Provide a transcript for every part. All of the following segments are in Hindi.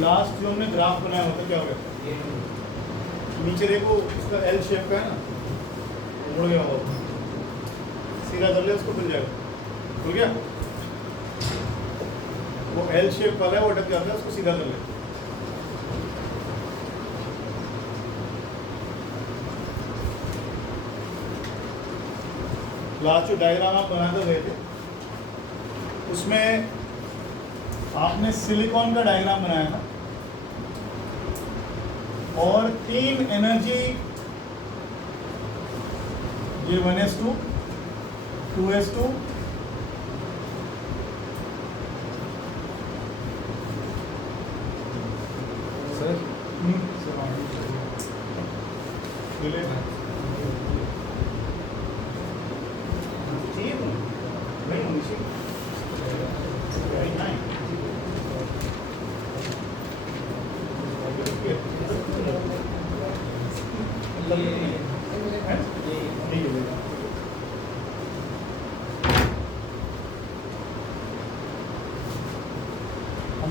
लास्ट जो हमने ग्राफ बनाया होता क्या हो गया? नीचे देखो इसका एल शेप का है ना, मुड़ गया होगा, सीधा कर ले उसको, खुल जाएगा। खुल गया? वो एल शेप वाला है, वो अटक जाता है, उसको सीधा कर ले। लास्ट जो डायग्राम आप बनाते गए थे उसमें आपने सिलिकॉन का डायग्राम बनाया था और 3 एनर्जी, ये 1s2, 2s2, सर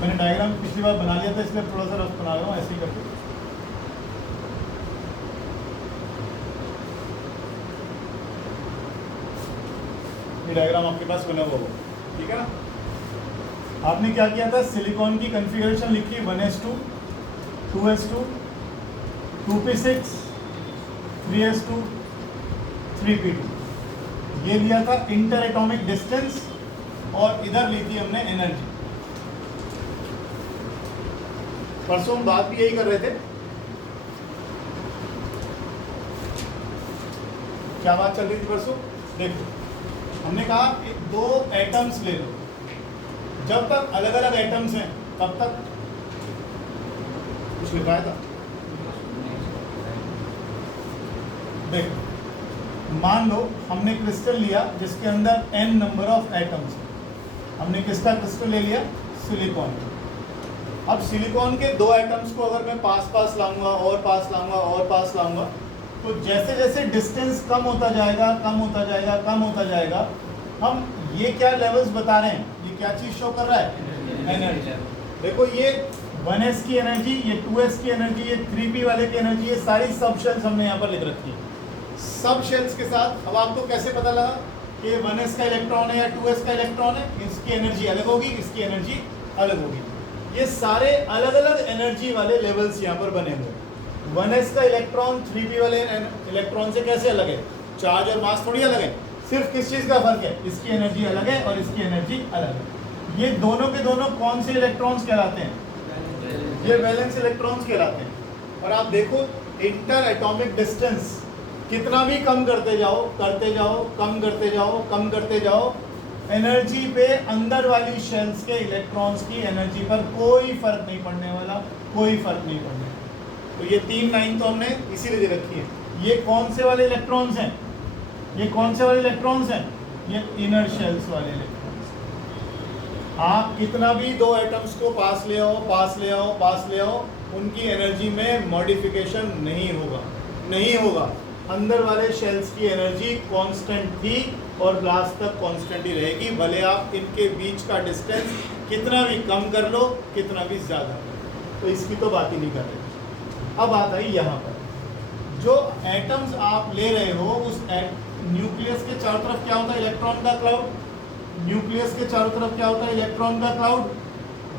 मैंने डायग्राम पिछली बार बना लिया था, इसलिए थोड़ा सा रफ बना रहा हूँ, ऐसे ही करके। ये डायग्राम आपके पास बना हुआ होगा, ठीक है ना। आपने क्या किया था, सिलिकॉन की कॉन्फ़िगरेशन लिखी 1s2, 2s2, 2p6, 3s2, 3p2। ये लिया था इंटर एटॉमिक डिस्टेंस और इधर ली थी हमने एनर्जी। परसों हम बात भी यही कर रहे थे। क्या बात चल रही थी परसों? देखो, हमने कहा कि 2 एटम्स ले लो, जब तक अलग अलग एटम्स हैं तब तक कुछ लिखाया था। देखो, मान लो हमने क्रिस्टल लिया जिसके अंदर n नंबर ऑफ एटम्स है। हमने किसका क्रिस्टल ले लिया? सिलिकॉन। अब सिलिकॉन के 2 एटम्स को अगर मैं पास लाऊंगा और पास लाऊंगा और पास लाऊंगा, तो जैसे जैसे डिस्टेंस कम होता जाएगा, कम होता जाएगा, कम होता जाएगा, हम ये क्या लेवल्स बता रहे हैं, ये क्या चीज शो कर रहा है? एनर्जी। देखो, ये 1s की एनर्जी, ये 2s की एनर्जी, ये 3p वाले की एनर्जी, ये सारी सब शेल्स हमने यहाँ पर लिख रखी है। सब शेल्स के साथ अब आपको कैसे पता लगा कि 1s का इलेक्ट्रॉन है या 2s का इलेक्ट्रॉन है? इसकी एनर्जी अलग होगी, इसकी एनर्जी अलग होगी। ये सारे अलग अलग एनर्जी वाले लेवल्स यहाँ पर बने हुए हैं। 1s का इलेक्ट्रॉन 3p वाले इलेक्ट्रॉन से कैसे अलग है? चार्ज और मास थोड़ी अलग है, सिर्फ किस चीज़ का फर्क है? इसकी एनर्जी अलग है और इसकी एनर्जी अलग है। ये दोनों के दोनों कौन से इलेक्ट्रॉन्स कहलाते हैं? ये वैलेंस इलेक्ट्रॉन्स कहलाते हैं। और आप देखो, इंटर एटॉमिक डिस्टेंस कितना भी कम करते जाओ, करते जाओ, कम करते जाओ, कम करते जाओ, एनर्जी पे अंदर वाली शेल्स के इलेक्ट्रॉन्स की एनर्जी पर कोई फर्क नहीं पड़ने वाला, कोई फर्क नहीं पड़ने वाला। तो ये 3 लाइन तो हमने इसीलिए दे रखी है। ये कौन से वाले इलेक्ट्रॉन्स हैं? ये कौन से वाले इलेक्ट्रॉन्स हैं? ये इनर शेल्स वाले इलेक्ट्रॉन्स। आप कितना भी 2 एटम्स को पास ले आओ, पास ले आओ, पास ले आओ, उनकी एनर्जी में मॉडिफिकेशन नहीं होगा, नहीं होगा। अंदर वाले शेल्स की एनर्जी कांस्टेंट थी और लास्ट तक कांस्टेंट ही रहेगी, भले आप इनके बीच का डिस्टेंस कितना भी कम कर लो, कितना भी ज़्यादा। तो इसकी तो बात ही नहीं कर रहे। अब बात आई यहाँ पर, जो एटम्स आप ले रहे हो, उस न्यूक्लियस के चारों तरफ क्या होता है? इलेक्ट्रॉन का क्लाउड। न्यूक्लियस के चारों तरफ क्या होता है? इलेक्ट्रॉन का क्लाउड।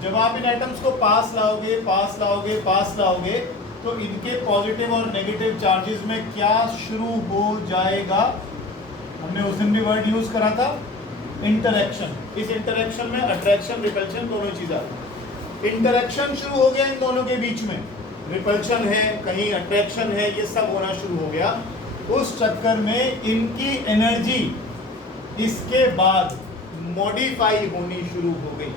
जब आप इन एटम्स को पास लाओगे, पास लाओगे, पास लाओगे, तो इनके पॉजिटिव और नेगेटिव चार्जेस में क्या शुरू हो जाएगा? हमने उस दिन भी वर्ड यूज करा था, इंटरेक्शन। इस इंटरेक्शन में अट्रैक्शन, रिपल्शन दोनों चीज़ आती है। इंटरेक्शन शुरू हो गया इन दोनों के बीच में, रिपल्शन है, कहीं अट्रैक्शन है, ये सब होना शुरू हो गया। उस चक्कर में इनकी एनर्जी इसके बाद मॉडिफाई होनी शुरू हो गई।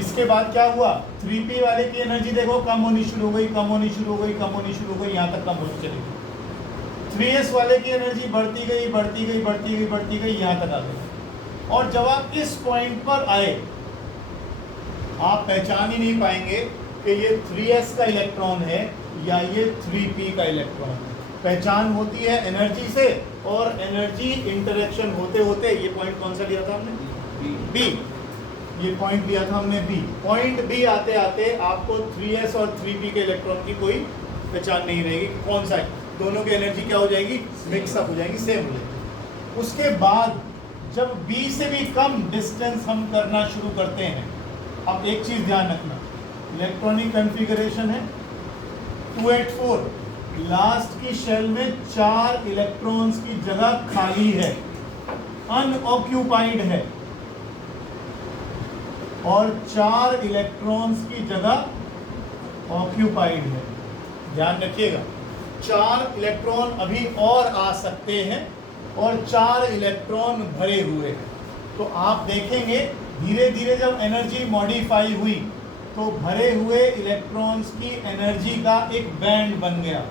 इसके बाद क्या हुआ? 3p वाले की एनर्जी देखो कम होनी शुरू हो गई, कम होनी शुरू हो गई, कम होनी शुरू हो गई, यहाँ तक कम होती चली गई। 3s वाले की एनर्जी बढ़ती गई, बढ़ती गई, बढ़ती गई, बढ़ती गई, यहाँ तक आ गई। और जब आप इस पॉइंट पर आए, आप पहचान ही नहीं पाएंगे कि ये 3s का इलेक्ट्रॉन है या ये 3p का इलेक्ट्रॉन है। पहचान होती है एनर्जी से, और एनर्जी इंटरेक्शन होते होते, ये पॉइंट कौन सा लिया था हमने? B। ये पॉइंट लिया था हमने बी, पॉइंट बी आते आते आपको 3s और 3p के इलेक्ट्रॉन की कोई पहचान नहीं रहेगी कि कौन सा है, दोनों की एनर्जी क्या हो जाएगी, मिक्सअप हो जाएगी, सेम हो जाएगी। उसके बाद जब b से भी कम डिस्टेंस हम करना शुरू करते हैं, अब एक चीज ध्यान रखना, इलेक्ट्रॉनिक कॉन्फ़िगरेशन है 284, लास्ट की शेल में 4 इलेक्ट्रॉन्स की जगह खाली है, अनऑक्यूपाइड है, और 4 इलेक्ट्रॉन्स की जगह ऑक्यूपाइड है। ध्यान रखिएगा, 4 इलेक्ट्रॉन अभी और आ सकते हैं और 4 इलेक्ट्रॉन भरे हुए हैं। तो आप देखेंगे धीरे धीरे जब एनर्जी मॉडिफाई हुई तो भरे हुए इलेक्ट्रॉन्स की एनर्जी का एक बैंड बन गया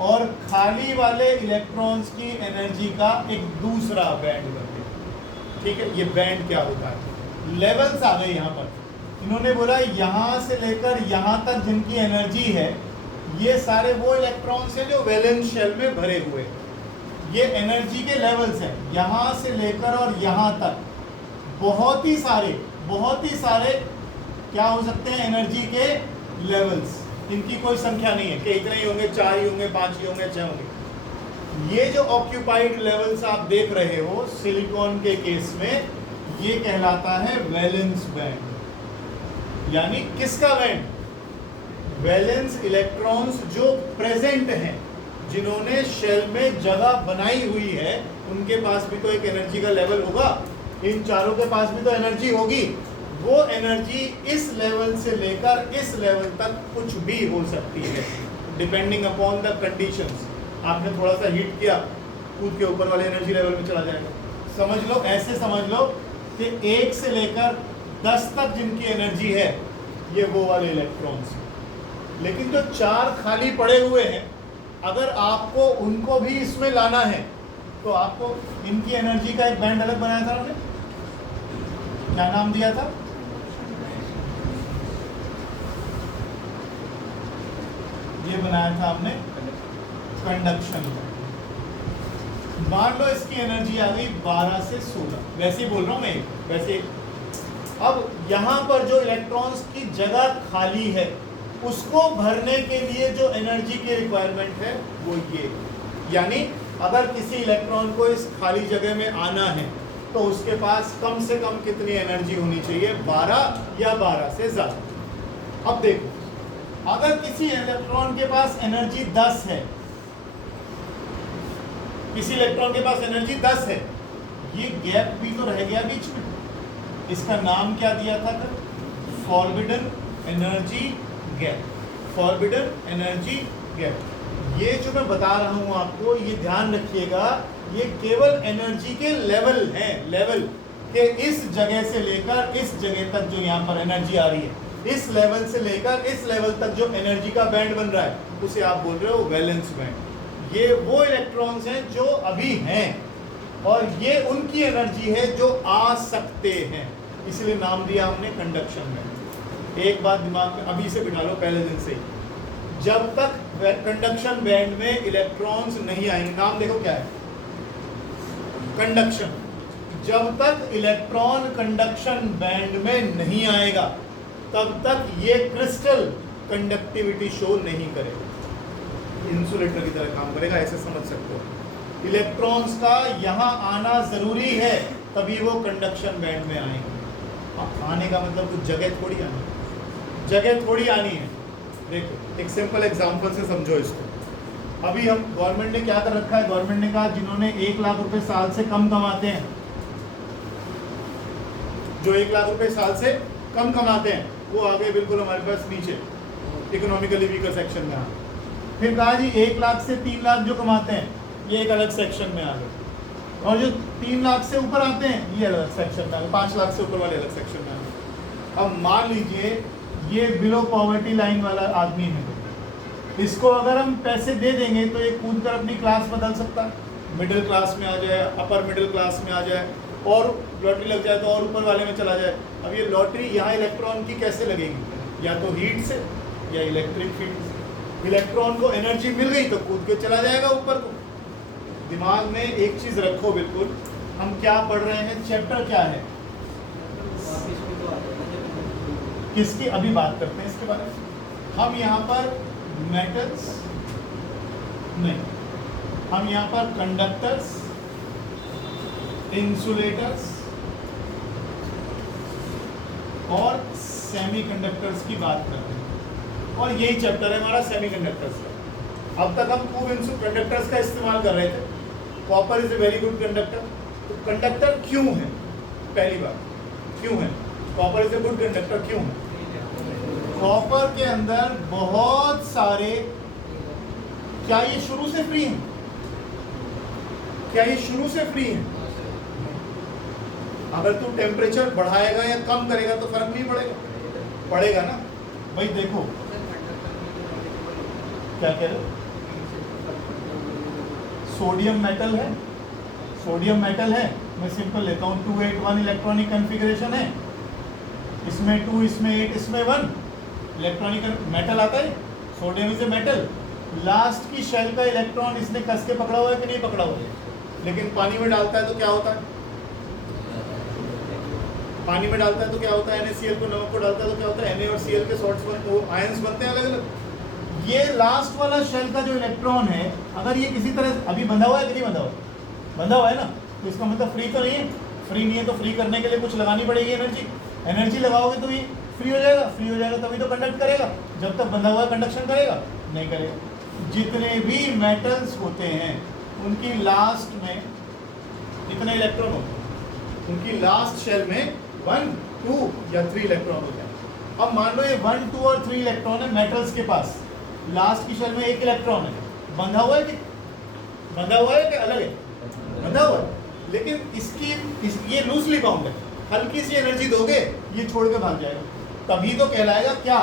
और खाली वाले इलेक्ट्रॉन्स की एनर्जी का एक दूसरा बैंड बन गया। ठीक है, ये बैंड क्या होता है, लेवल्स आ गए यहाँ पर। इन्होंने बोला यहाँ से लेकर यहाँ तक जिनकी एनर्जी है, ये सारे वो इलेक्ट्रॉन्स हैं जो वैलेंस शेल में भरे हुए, ये एनर्जी के लेवल्स हैं, यहाँ से लेकर और यहाँ तक बहुत ही सारे क्या हो सकते हैं, एनर्जी के लेवल्स। इनकी कोई संख्या नहीं है कि इतने ही होंगे, 4 ही होंगे, 5 ही होंगे, 6 होंगे। ये जो ऑक्यूपाइड लेवल्स आप देख रहे हो सिलिकॉन के केस में, ये कहलाता है वैलेंस बैंड। यानी किसका बैंड, वैलेंस इलेक्ट्रॉन्स जो प्रेजेंट हैं, जिन्होंने शेल में जगह बनाई हुई है, उनके पास भी तो एक एनर्जी का लेवल होगा, इन चारों के पास भी तो एनर्जी होगी। वो एनर्जी इस लेवल से लेकर इस लेवल तक कुछ भी हो सकती है, डिपेंडिंग अपॉन द कंडीशंस। आपने थोड़ा सा हीट किया, कूद के ऊपर वाले एनर्जी लेवल में चला जाएगा। समझ लो, ऐसे समझ लो कि 1 से लेकर 10 तक जिनकी एनर्जी है, ये वो वाले इलेक्ट्रॉन्स। लेकिन जो 4 खाली पड़े हुए हैं, अगर आपको उनको भी इसमें लाना है तो आपको इनकी एनर्जी का एक बैंड अलग बनाया था हमने, क्या नाम दिया था, ये बनाया था हमने कंडक्शन। मान लो इसकी एनर्जी आ गई 12 से 16, वैसे ही बोल रहा हूं मैं, वैसे। अब यहाँ पर जो इलेक्ट्रॉन्स की जगह खाली है, उसको भरने के लिए जो एनर्जी की रिक्वायरमेंट है वो ये, यानी अगर किसी इलेक्ट्रॉन को इस खाली जगह में आना है तो उसके पास कम से कम कितनी एनर्जी होनी चाहिए, 12 या 12 से ज़्यादा। अब देखो, अगर किसी इलेक्ट्रॉन के पास एनर्जी 10 है, किसी इलेक्ट्रॉन के पास एनर्जी 10 है, ये गैप भी तो रह गया बीच में, इसका नाम क्या दिया था, forbidden energy gap, forbidden energy gap. ये जो मैं बता रहा हूं आपको, ये ध्यान रखिएगा, ये केवल एनर्जी के लेवल हैं, लेवल के इस जगह से लेकर इस जगह तक जो यहाँ पर एनर्जी आ रही है, इस लेवल से लेकर इस लेवल तक जो एनर्जी का बैंड बन रहा है, उसे आप बोल रहे हो वैलेंस बैंड। ये वो इलेक्ट्रॉन्स हैं जो अभी हैं और ये उनकी एनर्जी है जो आ सकते हैं, इसलिए नाम दिया हमने कंडक्शन बैंड। एक बात दिमाग में अभी से बिठा लो, पहले दिन से ही, जब तक कंडक्शन बैंड में इलेक्ट्रॉन्स नहीं आएंगे, नाम देखो क्या है, कंडक्शन। जब तक इलेक्ट्रॉन कंडक्शन बैंड में नहीं आएगा, तब तक ये क्रिस्टल कंडक्टिविटी शो नहीं करेगा, इंसुलेटर की तरह काम करेगा, ऐसे समझ सकते हो। इलेक्ट्रॉन्स का यहाँ आना जरूरी है, तभी वो कंडक्शन बैंड में आएंगे। आने का मतलब कुछ जगह थोड़ी आनी, जगह थोड़ी आनी है। देखो एक सिंपल एग्जांपल से समझो इसको। अभी हम, गवर्नमेंट ने क्या कर रखा है, गवर्नमेंट ने कहा जिन्होंने 1 लाख रुपए साल से कम कमाते हैं, जो 1 लाख रुपए साल से कम कमाते हैं, वो आ गए बिल्कुल हमारे पास नीचे इकोनॉमिकली वीकर सेक्शन में आ गए। फिर कहा जी 1 लाख से 3 लाख जो कमाते हैं, ये एक अलग सेक्शन में आ गए, और जो 3 लाख से ऊपर आते हैं, ये अलग सेक्शन में आ गए, 5 लाख से ऊपर वाले अलग सेक्शन में आ गए। अब मान लीजिए ये बिलो पॉवर्टी लाइन वाला आदमी है, इसको अगर हम पैसे दे देंगे तो ये कूद कर अपनी क्लास बदल सकता है, मिडिल क्लास में आ जाए, अपर मिडिल क्लास में आ जाए, और लॉटरी लग जाए तो और ऊपर वाले में चला जाए। अब ये लॉटरी यहाँ इलेक्ट्रॉन की कैसे लगेगी, या तो हीट से या इलेक्ट्रिक फील्ड से। इलेक्ट्रॉन को एनर्जी मिल गई तो कूद के चला जाएगा ऊपर को। दिमाग में एक चीज़ रखो बिल्कुल, हम क्या पढ़ रहे हैं, चैप्टर क्या है, किसकी, अभी बात करते हैं इसके बारे में। हम यहाँ पर मेटल्स नहीं, हम यहाँ पर कंडक्टर्स, इंसुलेटर्स और सेमीकंडक्टर्स की बात करते हैं, और यही चैप्टर है हमारा सेमीकंडक्टर्स का। अब तक हम खूब कंडक्टर्स का इस्तेमाल कर रहे थे। Copper is a very good conductor. तो कंडक्टर क्यों है, पहली बात क्यों है copper is a good conductor, क्यों है? कॉपर के अंदर बहुत सारे, क्या ये शुरू से फ्री हैं? क्या ये शुरू से फ्री हैं? अगर तू टेम्परेचर बढ़ाएगा या कम करेगा तो फर्क नहीं पड़ेगा, पड़ेगा ना भाई। देखो क्या कह रहे, सोडियम मेटल है, सोडियम मेटल है, मैं सिंपल लेता हूँ 281 इलेक्ट्रॉनिक कॉन्फ़िगरेशन है, इसमें 2, इसमें 8, इसमें 1 इलेक्ट्रॉनिक मेटल आता है। Sodium is a metal. Last की शेल का इलेक्ट्रॉन इसने कस के पकड़ा हुआ है कि नहीं पकड़ा हुआ है? लेकिन पानी में डालता है तो क्या होता है? पानी में डालता है तो क्या होता है? NaCl को, नमक को डालता है तो क्या होता है? Na और Cl के सॉल्ट्स बनते हैं, आयंस बनते हैं अलग अलग। ये लास्ट वाला शेल का जो इलेक्ट्रॉन है, अगर ये किसी तरह अभी बंधा हुआ है कि नहीं बंधा हुआ? बंधा हुआ है ना, तो इसका मतलब फ्री तो नहीं है। फ्री नहीं है तो फ्री करने के लिए कुछ लगानी पड़ेगी एनर्जी। एनर्जी लगाओगे तो ये फ्री हो जाएगा, फ्री हो जाएगा तभी तो कंडक्ट करेगा। जब तक बंधा हुआ कंडक्शन करेगा नहीं करेगा। जितने भी मेटल्स होते हैं उनकी लास्ट में कितने इलेक्ट्रॉन होते हैं? उनकी लास्ट शेल में 1, 2 या 3 इलेक्ट्रॉन होते हैं। अब मान लो ये 1, 2 और 3 इलेक्ट्रॉन है मेटल्स के पास, लास्ट की शेल में 1 इलेक्ट्रॉन है। बंधा हुआ है कि बंधा हुआ है कि अलग है? बंधा हुआ है, लेकिन ये लूजली बाउंड है। हल्की सी एनर्जी दोगे ये छोड़ के भाग जाएगा, तभी तो कहलाएगा क्या?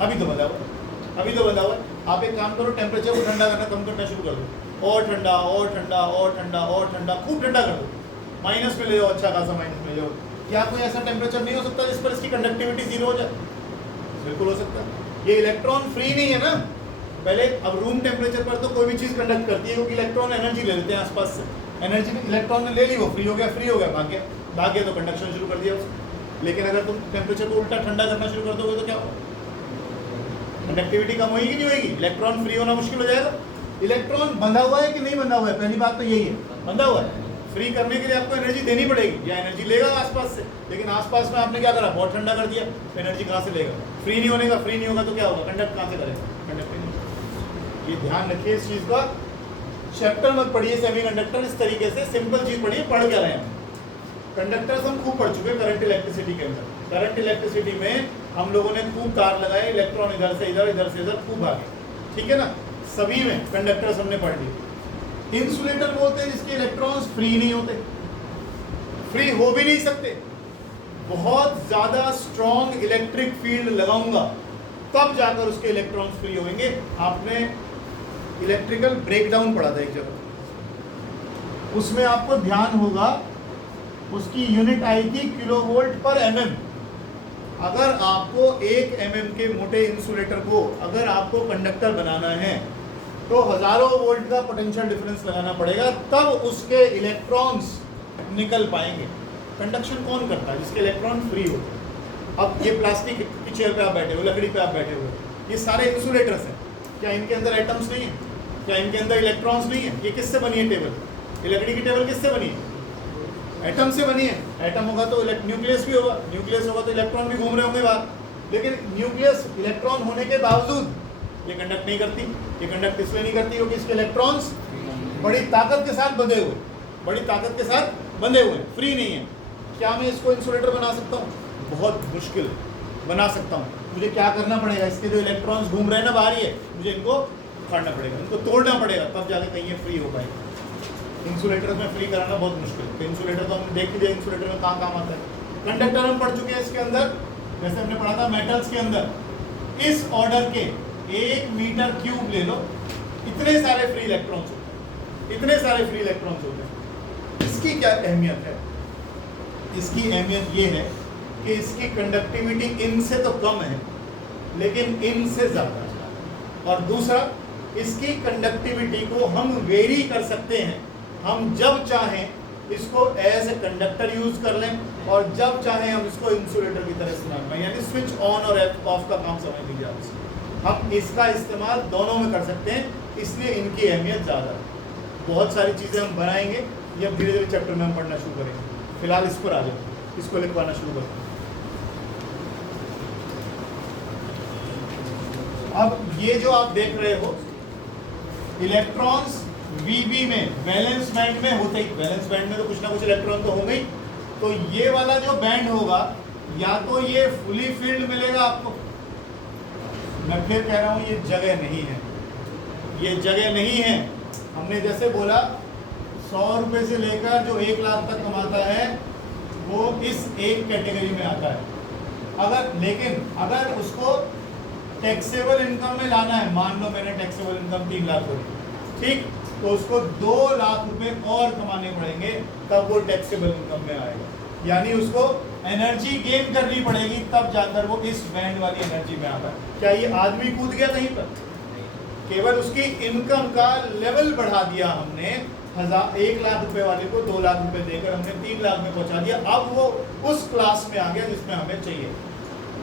अभी तो बंधा हुआ है, अभी तो बंधा हुआ है। आप एक काम करो, टेम्परेचर को ठंडा करना कम करना शुरू कर दो, और ठंडा और ठंडा और ठंडा और ठंडा, खूब ठंडा कर दो, माइनस में ले जाओ, अच्छा खासा माइनस में ले जाओ। क्या कोई ऐसा टेम्परेचर नहीं हो सकता जिस पर इसकी कंडक्टिविटी 0 हो जाए? बिल्कुल हो सकता है। ये इलेक्ट्रॉन फ्री नहीं है ना। पहले अब रूम टेम्परेचर पर तो कोई भी चीज़ कंडक्ट करती है, क्योंकि इलेक्ट्रॉन एनर्जी ले लेते हैं आसपास से। एनर्जी इलेक्ट्रॉन ने ले ली, वो फ्री हो गया, भाग गया तो कंडक्शन शुरू कर दिया उसने। लेकिन अगर तुम टेम्परेचर को उल्टा ठंडा करना शुरू कर दोगे तो क्या होगा? कंडक्टिविटी कम होगी कि नहीं होगी? इलेक्ट्रॉन फ्री होना मुश्किल हो जाएगा। इलेक्ट्रॉन बंधा हुआ है कि नहीं बंधा हुआ है? पहली बात तो यही है, बंधा हुआ है। फ्री करने के लिए आपको एनर्जी देनी पड़ेगी, या एनर्जी लेगा आसपास से, लेकिन आसपास में आपने क्या करा? बहुत ठंडा कर दिया, एनर्जी कहाँ से लेगा? फ्री नहीं होने का, फ्री नहीं होगा तो क्या होगा? कंडक्ट कहाँ से करेगा? कंडक्ट नहीं। ये ध्यान रखिए इस चीज़ का। चैप्टर मत पढ़िए सेमीकंडक्टर इस तरीके से, सिंपल चीज़ पढ़िए। पढ़ क्या रहे हैं? कंडक्टर्स हम खूब पढ़ चुके हैं करंट इलेक्ट्रिसिटी के अंदर। करंट इलेक्ट्रिसिटी में हम लोगों ने खूब तार लगाए, इलेक्ट्रॉन इधर से इधर, इधर से इधर खूब भागे, ठीक है ना। सभी में कंडक्टर्स हमने पढ़ लिए। इंसुलेटर बोलते हैं जिसके इलेक्ट्रॉन्स फ्री नहीं होते, फ्री हो भी नहीं सकते। बहुत ज़्यादा स्ट्रॉन्ग इलेक्ट्रिक फील्ड लगाऊंगा तब जाकर उसके इलेक्ट्रॉन्स फ्री होंगे। आपने इलेक्ट्रिकल ब्रेकडाउन पढ़ा था एक जगह, उसमें आपको ध्यान होगा उसकी यूनिट आई थी किलोवोल्ट पर mm। अगर आपको 1 mm के मोटे इंसुलेटर को अगर आपको कंडक्टर बनाना है तो हजारों वोल्ट का पोटेंशियल डिफरेंस लगाना पड़ेगा, तब उसके इलेक्ट्रॉन्स निकल पाएंगे। कंडक्शन कौन करता है? जिसके इलेक्ट्रॉन फ्री होते हैं। अब ये प्लास्टिक की चेयर पे आप बैठे हो, लकड़ी पे आप बैठे हो, ये सारे इंसुलेटर्स हैं। क्या इनके अंदर एटम्स नहीं है? क्या इनके अंदर इलेक्ट्रॉन्स नहीं है? ये किससे बनी है टेबल? ये लकड़ी की टेबल किससे बनी है? एटम से बनी है। एटम होगा तो न्यूक्लियस भी होगा, न्यूक्लियस होगा तो इलेक्ट्रॉन भी घूम रहे होंगे बाहर। लेकिन न्यूक्लियस इलेक्ट्रॉन होने के बावजूद ये कंडक्ट नहीं करती। ये कंडक्ट इसलिए नहीं करती क्योंकि इसके इलेक्ट्रॉन्स बड़ी ताकत के साथ बंधे हुए, बड़ी ताकत के साथ बंधे हुए, फ्री नहीं है। क्या मैं इसको इंसुलेटर बना सकता हूँ? बहुत मुश्किल बना सकता हूँ। मुझे क्या करना पड़ेगा? इसके जो इलेक्ट्रॉन्स घूम रहे हैं ना बाहर, ये मुझे इनको उखाड़ना पड़ेगा, इनको तोड़ना पड़ेगा, तब जाके कहीं ये फ्री हो पाएगा। इंसुलेटर में फ्री कराना बहुत मुश्किल है। तो इंसुलेटर तो हमने देख लीजिए इंसुलेटर में कहाँ काम आता है। कंडक्टर हम पढ़ चुके हैं इसके अंदर, जैसे हमने पढ़ा था मेटल्स के अंदर। इस ऑर्डर के 1 मीटर क्यूब ले लो, इतने सारे फ्री इलेक्ट्रॉन्स होते हैं, इतने सारे फ्री इलेक्ट्रॉन्स होते हैं। इसकी क्या अहमियत है? इसकी अहमियत ये है कि इसकी कंडक्टिविटी इन से तो कम है लेकिन इन से ज़्यादा है। और दूसरा, इसकी कंडक्टिविटी को हम वेरी कर सकते हैं। हम जब चाहें इसको एज ए कंडक्टर यूज कर लें, और जब चाहे हम इसको इंसुलेटर की तरह इस्तेमाल करें, यानी स्विच ऑन और ऑफ का काम समझ लीजिए आप इसको। हम इसका इस्तेमाल दोनों में कर सकते हैं, इसलिए इनकी अहमियत ज़्यादा है। बहुत सारी चीज़ें हम बनाएंगे, ये अब धीरे धीरे चैप्टर में हम पढ़ना शुरू करेंगे। फिलहाल इस पर आ जाए, इसको लिखवाना शुरू करें। अब ये जो आप देख रहे हो इलेक्ट्रॉन्स वीबी में वैलेंस बैंड में होते ही, वैलेंस बैंड में तो कुछ ना कुछ इलेक्ट्रॉन तो होंगे ही, तो ये वाला जो बैंड होगा या तो ये फुली फील्ड मिलेगा आपको, मैं फिर कह रहा हूं ये जगह नहीं है, ये जगह नहीं है। हमने जैसे बोला 100 रुपये से लेकर जो 1 लाख तक कमाता है वो इस एक कैटेगरी में आता है। लेकिन अगर उसको टैक्सेबल इनकम में लाना है, मान लो मैंने टैक्सेबल इनकम 3 लाख हो, ठीक, तो उसको 2 लाख रुपए और कमाने पड़ेंगे, तब वो टैक्सेबल इनकम में आएगा। यानी उसको एनर्जी गेन करनी पड़ेगी, तब जाकर वो इस बैंड वाली एनर्जी में आता है। क्या ये आदमी कूद गया कहीं पर? केवल उसकी इनकम का लेवल बढ़ा दिया हमने, 1 लाख रुपए वाले को 2 लाख रुपए देकर हमने 3 लाख में पहुंचा दिया। अब वो उस क्लास में आ गया जिसमें हमें चाहिए।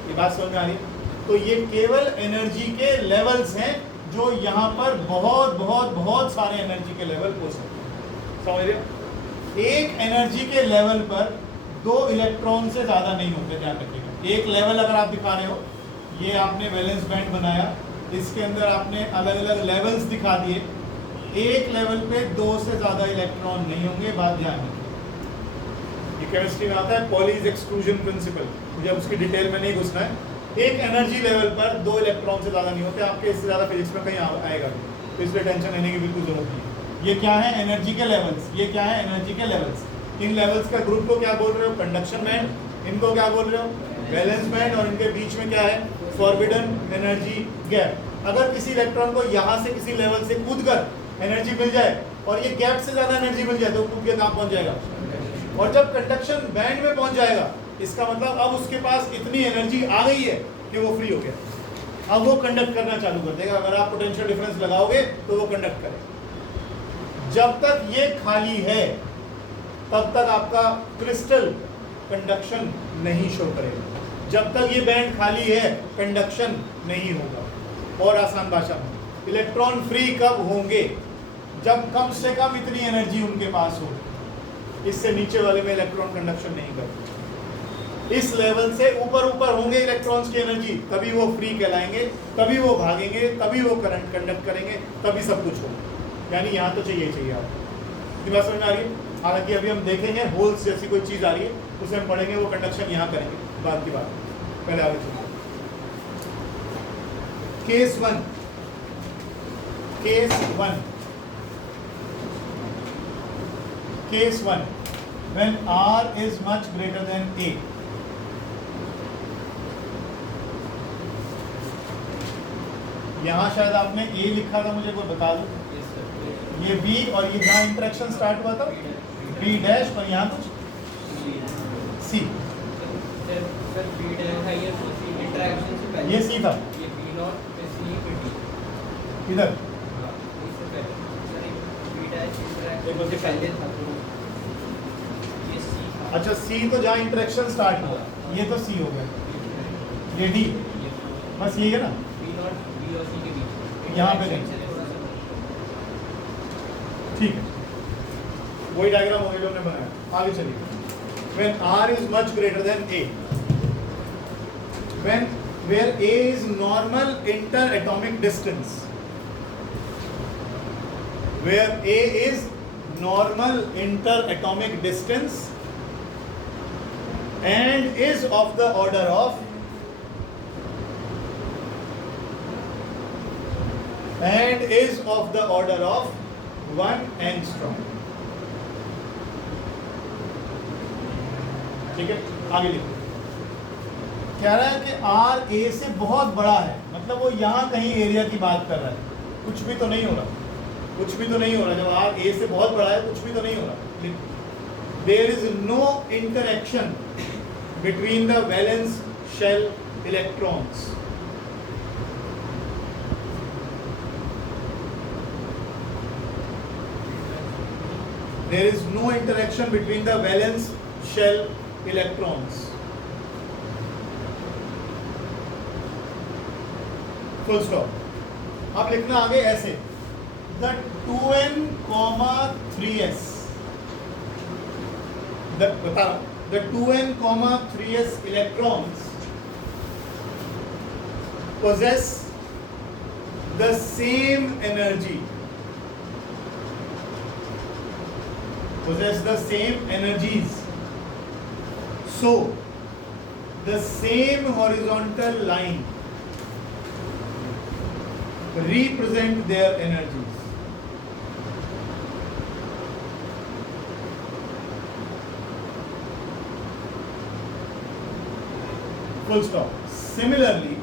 ये बात समझ में आ रही है? तो ये केवल एनर्जी के लेवल्स हैं, जो यहाँ पर बहुत बहुत बहुत सारे एनर्जी के लेवल हो सकते हैं। समझ रहे हो? एक एनर्जी के लेवल पर 2 इलेक्ट्रॉन से ज़्यादा नहीं होते, ध्यान रखिएगा। एक लेवल अगर आप दिखा रहे हो, ये आपने वैलेंस बैंड बनाया, इसके अंदर आपने अलग अलग लेवल्स दिखा दिए, एक लेवल पे 2 से ज़्यादा इलेक्ट्रॉन नहीं होंगे, बात ध्यान रखिए। ये केमिस्ट्री में आता है पॉलीज एक्सक्लूजन प्रिंसिपल, मुझे उसकी डिटेल में नहीं घुसना है। एक एनर्जी लेवल पर 2 इलेक्ट्रॉन से ज़्यादा नहीं होते, आपके इससे ज़्यादा फिजिक्स में कहीं आएगा, तो इसलिए टेंशन लेने की बिल्कुल जरूरत नहीं। ये क्या है? एनर्जी के लेवल्स। ये क्या है? एनर्जी के लेवल्स। इन लेवल्स का ग्रुप को क्या बोल रहे हो? Conduction band. इनको क्या बोल रहे हो? Valence band. और इनके बीच में क्या है? Forbidden energy gap. अगर किसी इलेक्ट्रॉन को यहाँ से किसी लेवल से कूद कर एनर्जी मिल जाए और ये गैप से ज़्यादा एनर्जी मिल जाए, तो कूद के कहाँ पहुँच जाएगा? और जब कंडक्शन बैंड में पहुँच जाएगा, इसका मतलब अब उसके पास इतनी एनर्जी आ गई है कि वो फ्री हो गया। अब वो कंडक्ट करना चालू कर देगा। अगर आप पोटेंशियल डिफरेंस लगाओगे तो वो कंडक्ट करेगा। जब तक ये खाली है तब तक आपका क्रिस्टल कंडक्शन नहीं शो करेगा। जब तक ये बैंड खाली है कंडक्शन नहीं होगा। और आसान भाषा में, इलेक्ट्रॉन फ्री कब होंगे? जब कम से कम इतनी एनर्जी उनके पास हो। इससे नीचे वाले में इलेक्ट्रॉन कंडक्शन नहीं करते। इस लेवल से ऊपर ऊपर होंगे इलेक्ट्रॉन्स की एनर्जी, तभी वो फ्री कहलाएंगे, तभी वो भागेंगे, तभी वो करंट कंडक्ट करेंगे, तभी सब कुछ होगा। यानी यहाँ तो चाहिए आपको। बात समझ में आ रही है? हालांकि अभी हम देखेंगे होल्स जैसी कोई चीज़ आ रही है, उसे हम पढ़ेंगे, वो कंडक्शन यहाँ करेंगे, बाद की बात। पहले आगे चलिए। Case 1 when R is much greater than A, यहाँ शायद आपने A लिखा था, मुझे कोई बता दो। ये B और ये जहाँ इंटरेक्शन स्टार्ट हुआ था B डैश, और यहाँ कुछ C। ये C था, इधर अच्छा C तो जहाँ इंटरेक्शन स्टार्ट हुआ, ये तो C हो गया, ये D, बस यही है ना, यहाँ पे नहीं, ठीक है, वही डायग्राम हम लोगों ने बनाया। आगे चलिए। When R is much greater than A, where A is normal interatomic distance, where A is normal interatomic distance and is of the order of 1 angstrom। ठीक है, आगे लिखो। कह रहा है कि R A से बहुत बड़ा है, मतलब वो यहाँ कहीं एरिया की बात कर रहा है, कुछ भी तो नहीं हो रहा, कुछ भी तो नहीं हो रहा। जब R A से बहुत बड़ा है, कुछ भी तो नहीं हो रहा। There is no interaction between the valence shell electrons। there is no interaction between the valence shell electrons. Full stop. अब लिखना आगे ऐसे, the 2n, 3s, the 2n, 3s electrons possess the same energy, possess the same energies, so the same horizontal line represent their energies. Full stop. Similarly,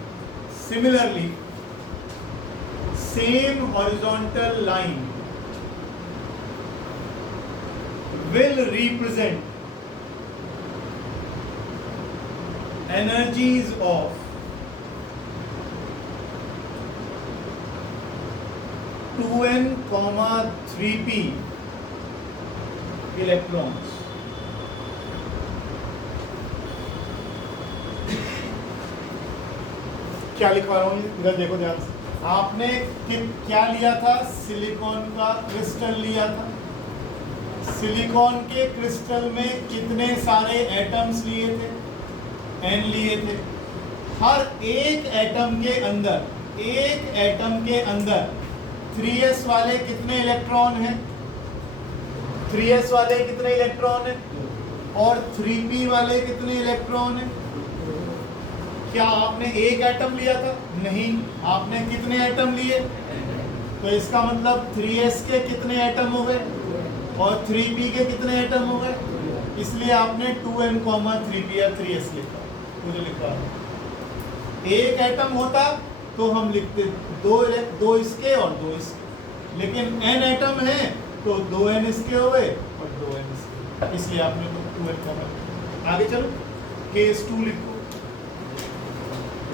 same horizontal line will represent energies of two n, 3p electrons. क्या लिखवा रहा हूँ इधर देखो ध्यान से। आपने क्या लिया था? सिलिकॉन का क्रिस्टल लिया था। सिलिकॉन के क्रिस्टल में कितने सारे एटम्स लिए थे? n लिए थे। हर एक एटम के अंदर 3s वाले कितने इलेक्ट्रॉन हैं? 3s वाले कितने इलेक्ट्रॉन हैं? और 3p वाले कितने इलेक्ट्रॉन हैं? क्या आपने एक एटम लिया था? नहीं। आपने कितने एटम लिए? तो इसका मतलब 3s के कितने एटम हो गए और 3p के कितने एटम हो गए? इसलिए आपने 2n, 3p या 3s लिखा। मुझे लिखा एक एटम होता तो हम लिखते दो इसके और दो इसके, लेकिन n एटम है तो 2n इसके हो गए और 2n इसके, इसलिए आपने तो 2n कॉमन। आगे चलो, केस 2 लिखो।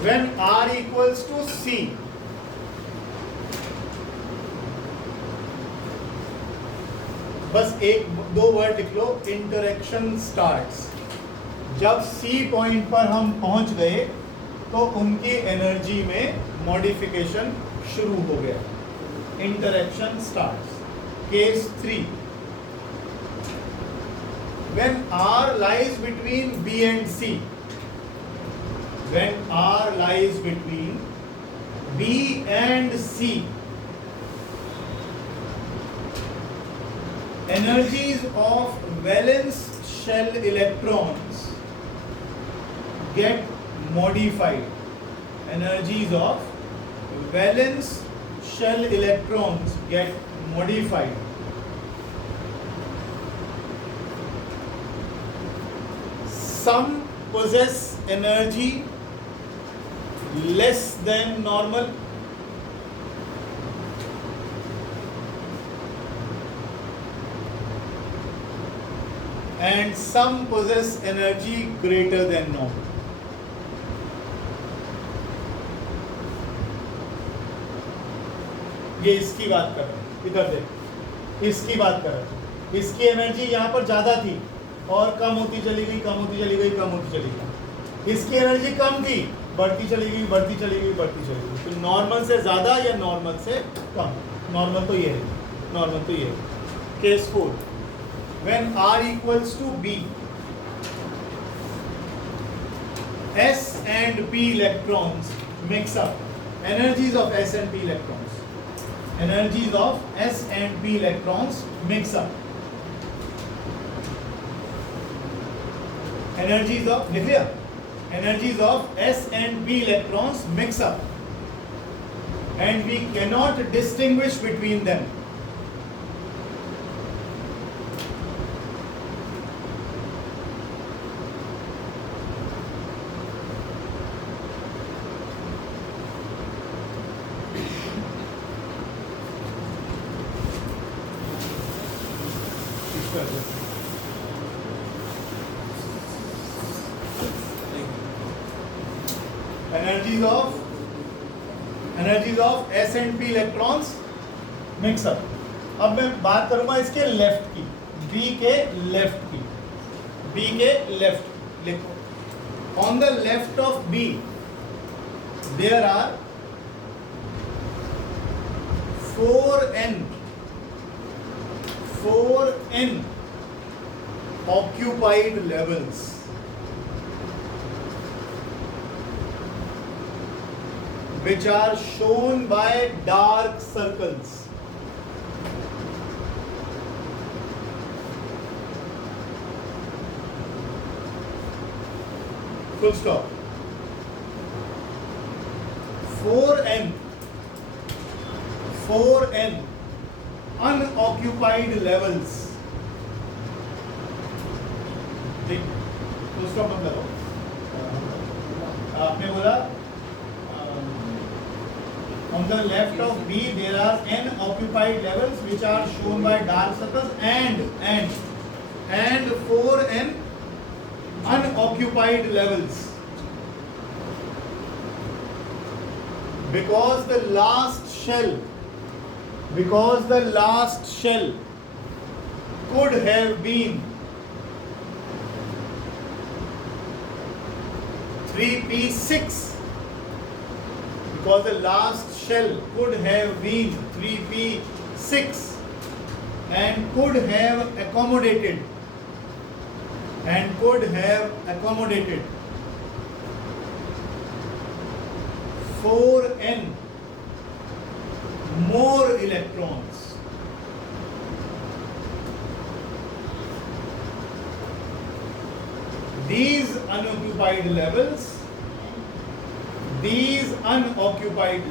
When R equals to C, बस दो वर्ड लिख लो, इंटरेक्शन स्टार्ट्स। जब C पॉइंट पर हम पहुंच गए तो उनकी एनर्जी में मॉडिफिकेशन शुरू हो गया। Interaction starts. Case 3, when R lies between B and C, when R lies between B and C, energies of valence shell electrons get modified. Energies of valence shell electrons get modified. Some possess energy less than normal, and some possess energy greater than normal. ये इसकी बात कर रहा हूं, इधर देख, इसकी बात कर रहा हूं। इसकी एनर्जी यहाँ पर ज्यादा थी और कम होती चली गई, कम होती चली गई, कम होती चली गई। इसकी एनर्जी कम थी, बढ़ती चली गई, बढ़ती चली गई, बढ़ती चली गई। तो नॉर्मल से ज्यादा या नॉर्मल से कम? नॉर्मल तो ये है, नॉर्मल तो ये है। Case 4, when R equals to B, S and P electrons mix up. Energies of S and P electrons. Energies of S and P electrons mix up. Energies of, लिख लिया? Energies of S and P electrons mix up, and we cannot distinguish between them. Energies of S and P electrons mix up. अब मैं बात करूंगा इसके लेफ्ट की, बी के लेफ्ट की, बी के लेफ्ट लिखो। On the left of B there are 4n occupied levels, which are shown by dark circles. Full stop. 4n unoccupied levels. ठीक, full stop मत लगाओ। आपने बोला on the left of B there are n occupied levels which are shown by dark circles and 4n unoccupied levels, because the last shell could have been 3p6, because the last shell could have been 3p6 and could have accommodated 4n more electrons. These unoccupied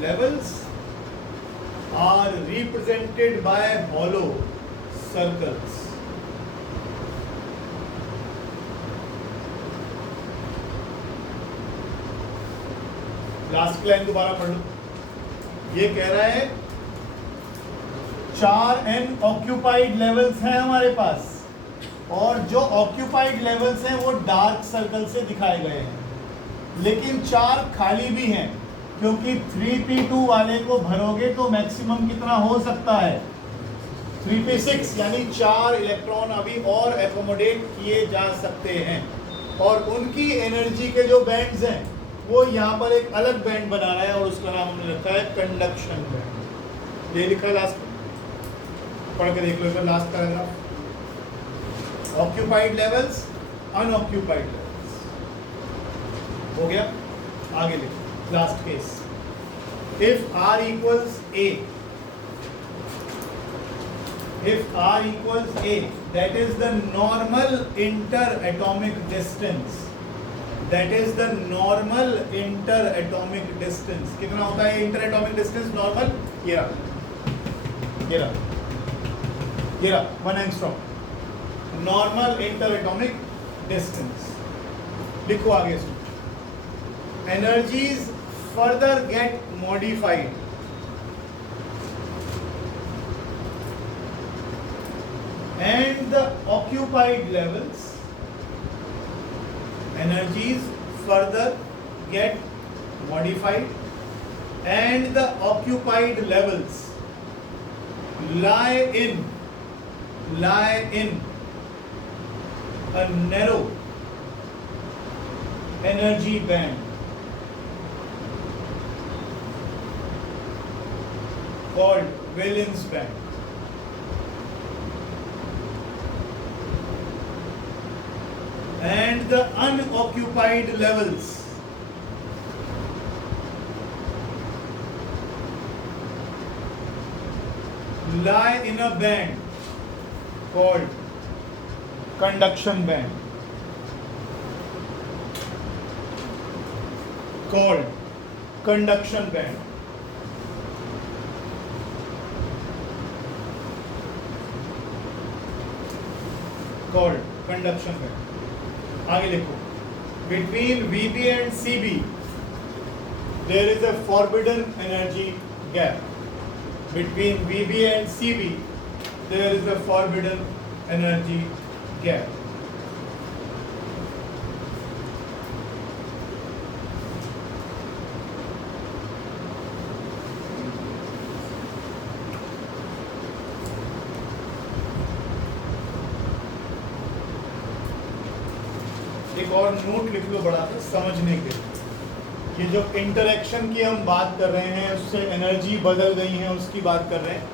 levels are represented by hollow circles. Last line दोबारा पढ़ लो। ये कह रहा है 4n ऑक्यूपाइड लेवल्स हैं हमारे पास, और जो ऑक्यूपाइड लेवल्स हैं वो डार्क सर्कल से दिखाए गए हैं, लेकिन 4 खाली भी हैं, क्योंकि 3p2 वाले को भरोगे तो मैक्सिमम कितना हो सकता है 3p6, यानी 4 इलेक्ट्रॉन अभी और एकोमोडेट किए जा सकते हैं, और उनकी एनर्जी के जो बैंड्स हैं वो यहाँ पर एक अलग बैंड बना रहा है और उसका नाम हमने रखा है कंडक्शन बैंड। ये लिखा है लास्ट, पढ़ के देख लो इधर last paragraph. Occupied levels, unoccupied levels, हो गया। आगे लिखो last case. If r equals a, if r equals a, that is the normal interatomic distance, that is the normal interatomic distance। कितना होता है interatomic distance नॉर्मल? ये रहा 1 एंगस्ट्रॉम नॉर्मल interatomic distance। लिखो आगे इसको। Energies further get modified and the occupied levels, energies further get modified and the occupied levels lie in a narrow energy band called valence band. And the unoccupied levels lie in a band called conduction band, called conduction band. Called conduction band. आगे लिखो। Between VB and CB there is a forbidden energy gap. Between VB and CB there is a forbidden energy gap. एक और नोट लिख लो बड़ा सा समझने के लिए। ये जो इंटरेक्शन की हम बात कर रहे हैं, उससे एनर्जी बदल गई है, उसकी बात कर रहे हैं।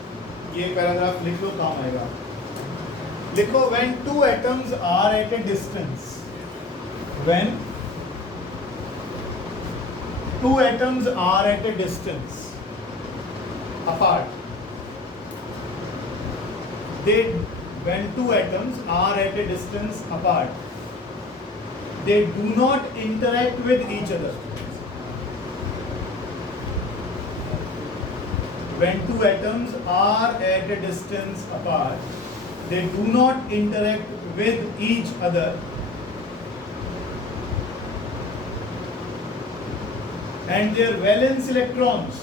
ये पैराग्राफ लिख लो, काम आएगा। लिखो, when two atoms are at a distance, when two atoms are at a distance apart, when two atoms are at a distance apart, they do not interact with each other. When two atoms are at a distance apart, they do not interact with each other, and their valence electrons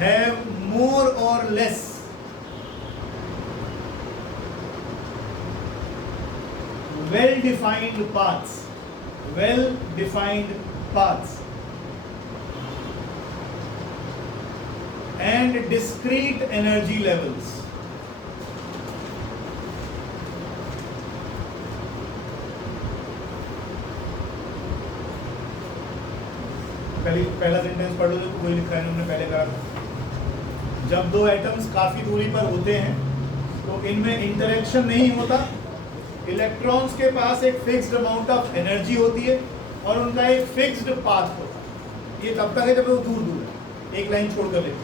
have more or less well-defined paths and discrete energy levels. पहला सेंटेंस पढ़ लो, जो वही लिखा है हमने पहले कहा था। जब दो एटम्स काफी दूरी पर होते हैं तो इनमें इंटरेक्शन नहीं होता। इलेक्ट्रॉन्स के पास एक फिक्स्ड अमाउंट ऑफ एनर्जी होती है और उनका एक फिक्स्ड पाथ होता है। ये तब तक है जब वो दूर दूर है, एक लाइन छोड़कर लेते।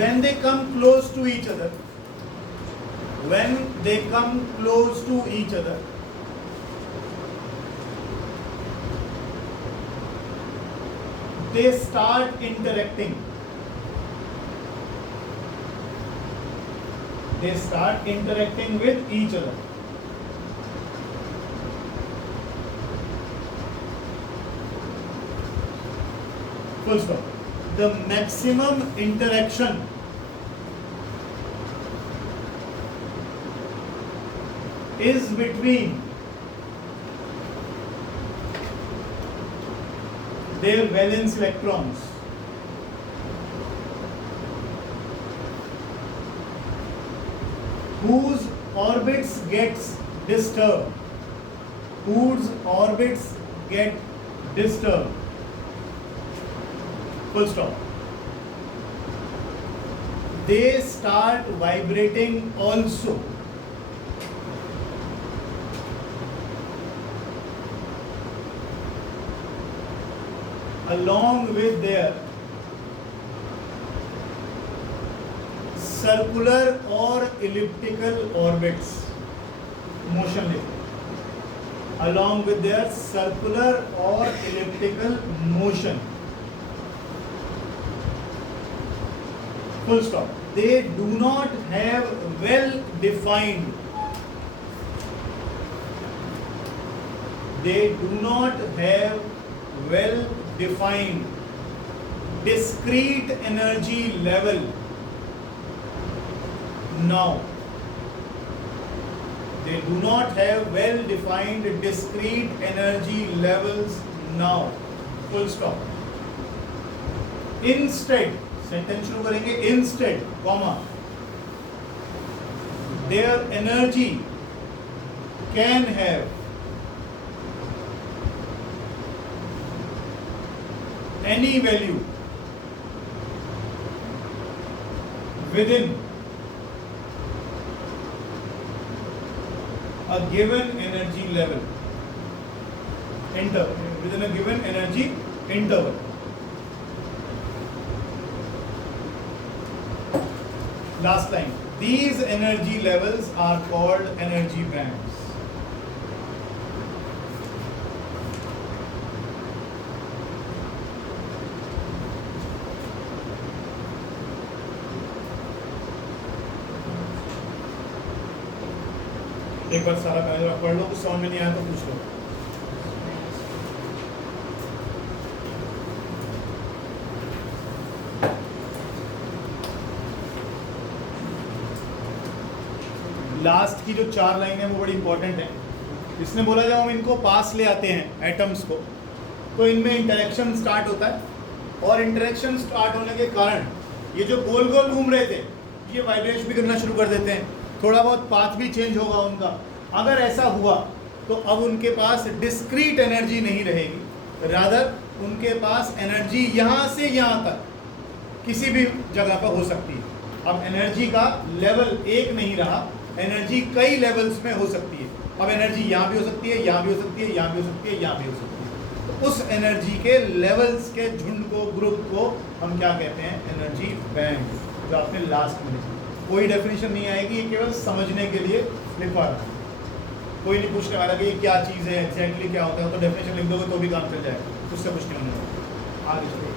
When they come close to each other, they start interacting. They start interacting with each other. Full stop. The maximum interaction is between their valence electrons whose orbits get disturbed. Full stop. They start vibrating also. Along with their circular or elliptical orbits. Motion लिखो. Along with their circular or elliptical motion. Full stop. They do not have well-defined discrete energy level now. They do not have well-defined discrete energy levels now. Full stop. Instead, sentence शुरू करेंगे, instead, comma, their energy can have any value within a given energy level, within a given energy interval. Last line. These energy levels are called energy bands. एक बार सारा पैराग्राफ पढ़ लो, कुछ समझ में नहीं आया तो पूछ लो। लास्ट की जो 4 लाइन है वो बड़ी इंपॉर्टेंट है। इसने बोला जब हम इनको पास ले आते हैं एटम्स को, तो इनमें इंटरेक्शन स्टार्ट होता है और इंटरेक्शन स्टार्ट होने के कारण ये जो गोल गोल घूम रहे थे, ये वाइब्रेट भी करना शुरू कर देते हैं, थोड़ा बहुत पाथ भी चेंज होगा उनका। अगर ऐसा हुआ तो अब उनके पास डिस्क्रीट एनर्जी नहीं रहेगी, रादर उनके पास एनर्जी यहाँ से यहाँ तक किसी भी जगह पर हो सकती है। अब एनर्जी का लेवल एक नहीं रहा, एनर्जी कई लेवल्स में हो सकती है। अब एनर्जी यहाँ भी हो सकती है, यहाँ भी हो सकती है, यहाँ भी हो सकती है, यहाँ भी हो सकती है। तो उस एनर्जी के लेवल्स के झुंड को, ग्रुप को हम क्या कहते हैं? एनर्जी बैंड, जो आपने लास्ट में लिखा। कोई डेफिनेशन नहीं आएगी, ये केवल समझने के लिए लिखवा रहा है। कोई नहीं पूछने वाला कि ये क्या चीज़ है, एग्जैक्टली क्या होता है, तो डेफिनेशन लिख दोगे तो भी काम चल जाएगा, उससे कुछ नहीं होने वाला। आगे चलिए,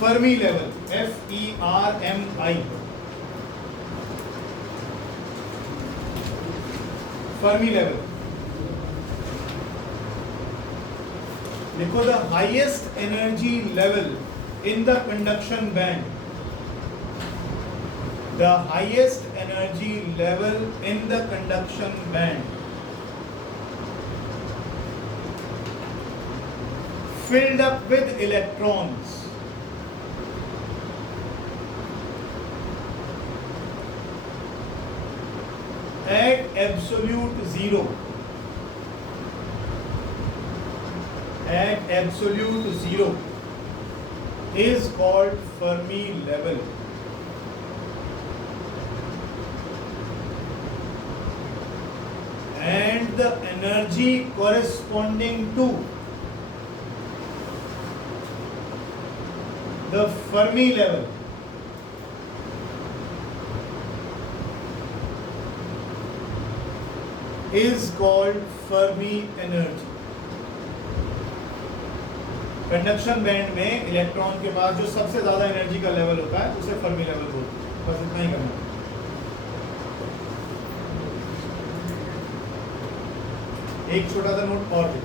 Fermi level, FERMI, Fermi level लिखो, the highest energy level in the conduction band, the highest energy level in the conduction band filled up with electrons at absolute zero, at absolute zero is called Fermi level. And the energy corresponding to the Fermi level is called Fermi energy. Conduction band में इलेक्ट्रॉन के पास जो सबसे ज्यादा एनर्जी का लेवल होता है उसे फर्मी लेवल बोलते हैं। बस इतना ही करना है। एक छोटा सा नोट और दे,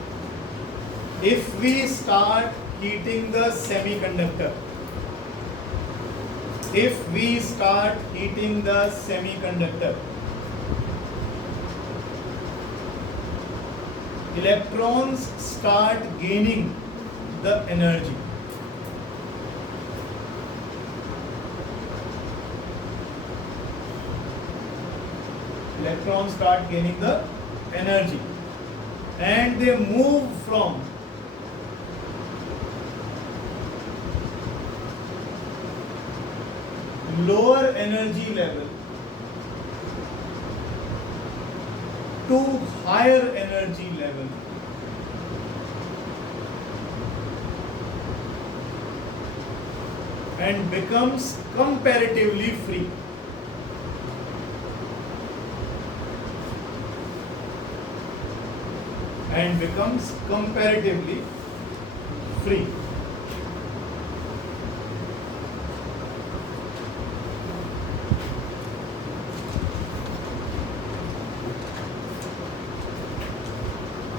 if we start heating the semiconductor, if we start heating the semiconductor, electrons start gaining the energy. Electrons start gaining the energy and they move from lower energy level to higher energy level, and becomes comparatively free. And becomes comparatively free.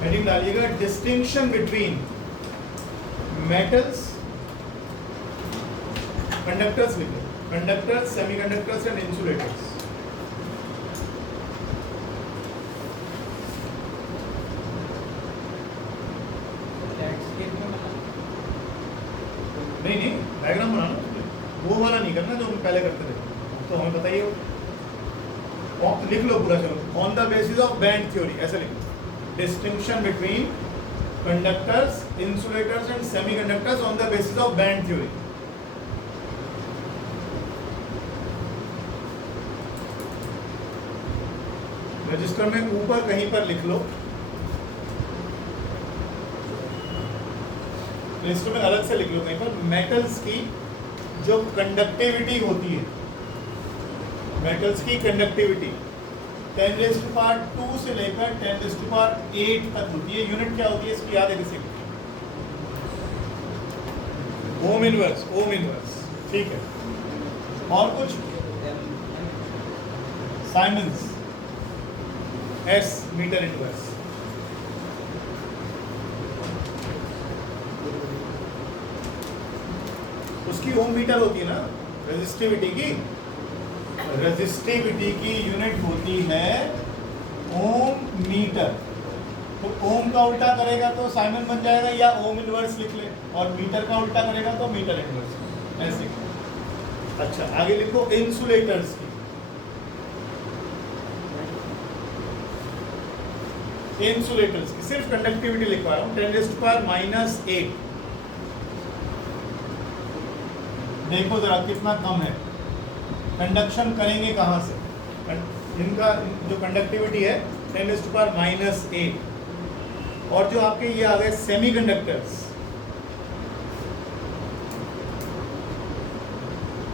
Heading डालिएगा, डिस्टिंक्शन बिटवीन मेटल्स, कंडक्टर्स लिखो, कंडक्टर्स, सेमीकंडक्टर्स एंड इंसुलेटर्स। नहीं डायग्राम बनाना, वो वाला नहीं करना जो हम पहले करते थे, तो हमें बताइए। लिख लो पूरा, चलो। On the basis of band theory, ऐसे लिखो, distinction between conductors, insulators and semiconductors on the basis of band theory. Register में ऊपर कहीं पर लिख लो, रजिस्टर में अलग से लिख लो कहीं पर, मेटल्स की जो कंडक्टिविटी होती है, मेटल्स की कंडक्टिविटी 10⁻² से लेकर 10⁸ तक होती है। यूनिट क्या होती है इसकी याद है किसी को? ओम इनवर्स, ओम इनवर्स, ठीक है। और कुछ? Siemens, S metre inverse. उसकी ओम मीटर होती है ना, रेजिस्टिविटी की, रेजिस्टिविटी की यूनिट होती है ओम मीटर। तो ओम का उल्टा करेगा तो साइमन बन जाएगा, या ओम इनवर्स लिख ले, और मीटर का उल्टा करेगा तो मीटर इनवर्स, ऐसे। अच्छा आगे लिखो इंसुलेटर्स की। इंसुलेटर्स की सिर्फ कंडक्टिविटी लिखवा रहा हूं, 10⁻⁻8। देखो जरा कितना कम है, कंडक्शन करेंगे कहां से? इनका जो कंडक्टिविटी है 10⁻⁻8। और जो आपके ये आ गए सेमीकंडक्टर्स,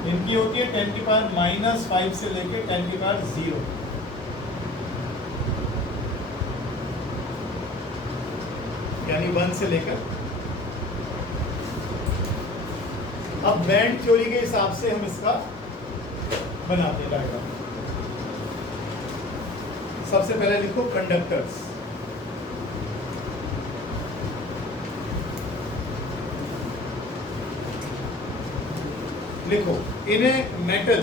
इनकी होती है 10⁻⁻5 से लेके 10⁻0। यानी 1 से लेकर। अब बैंड थ्योरी के हिसाब से हम इसका बनाते जाएगा। सबसे पहले लिखो कंडक्टर्स। लिखो इन्हें metal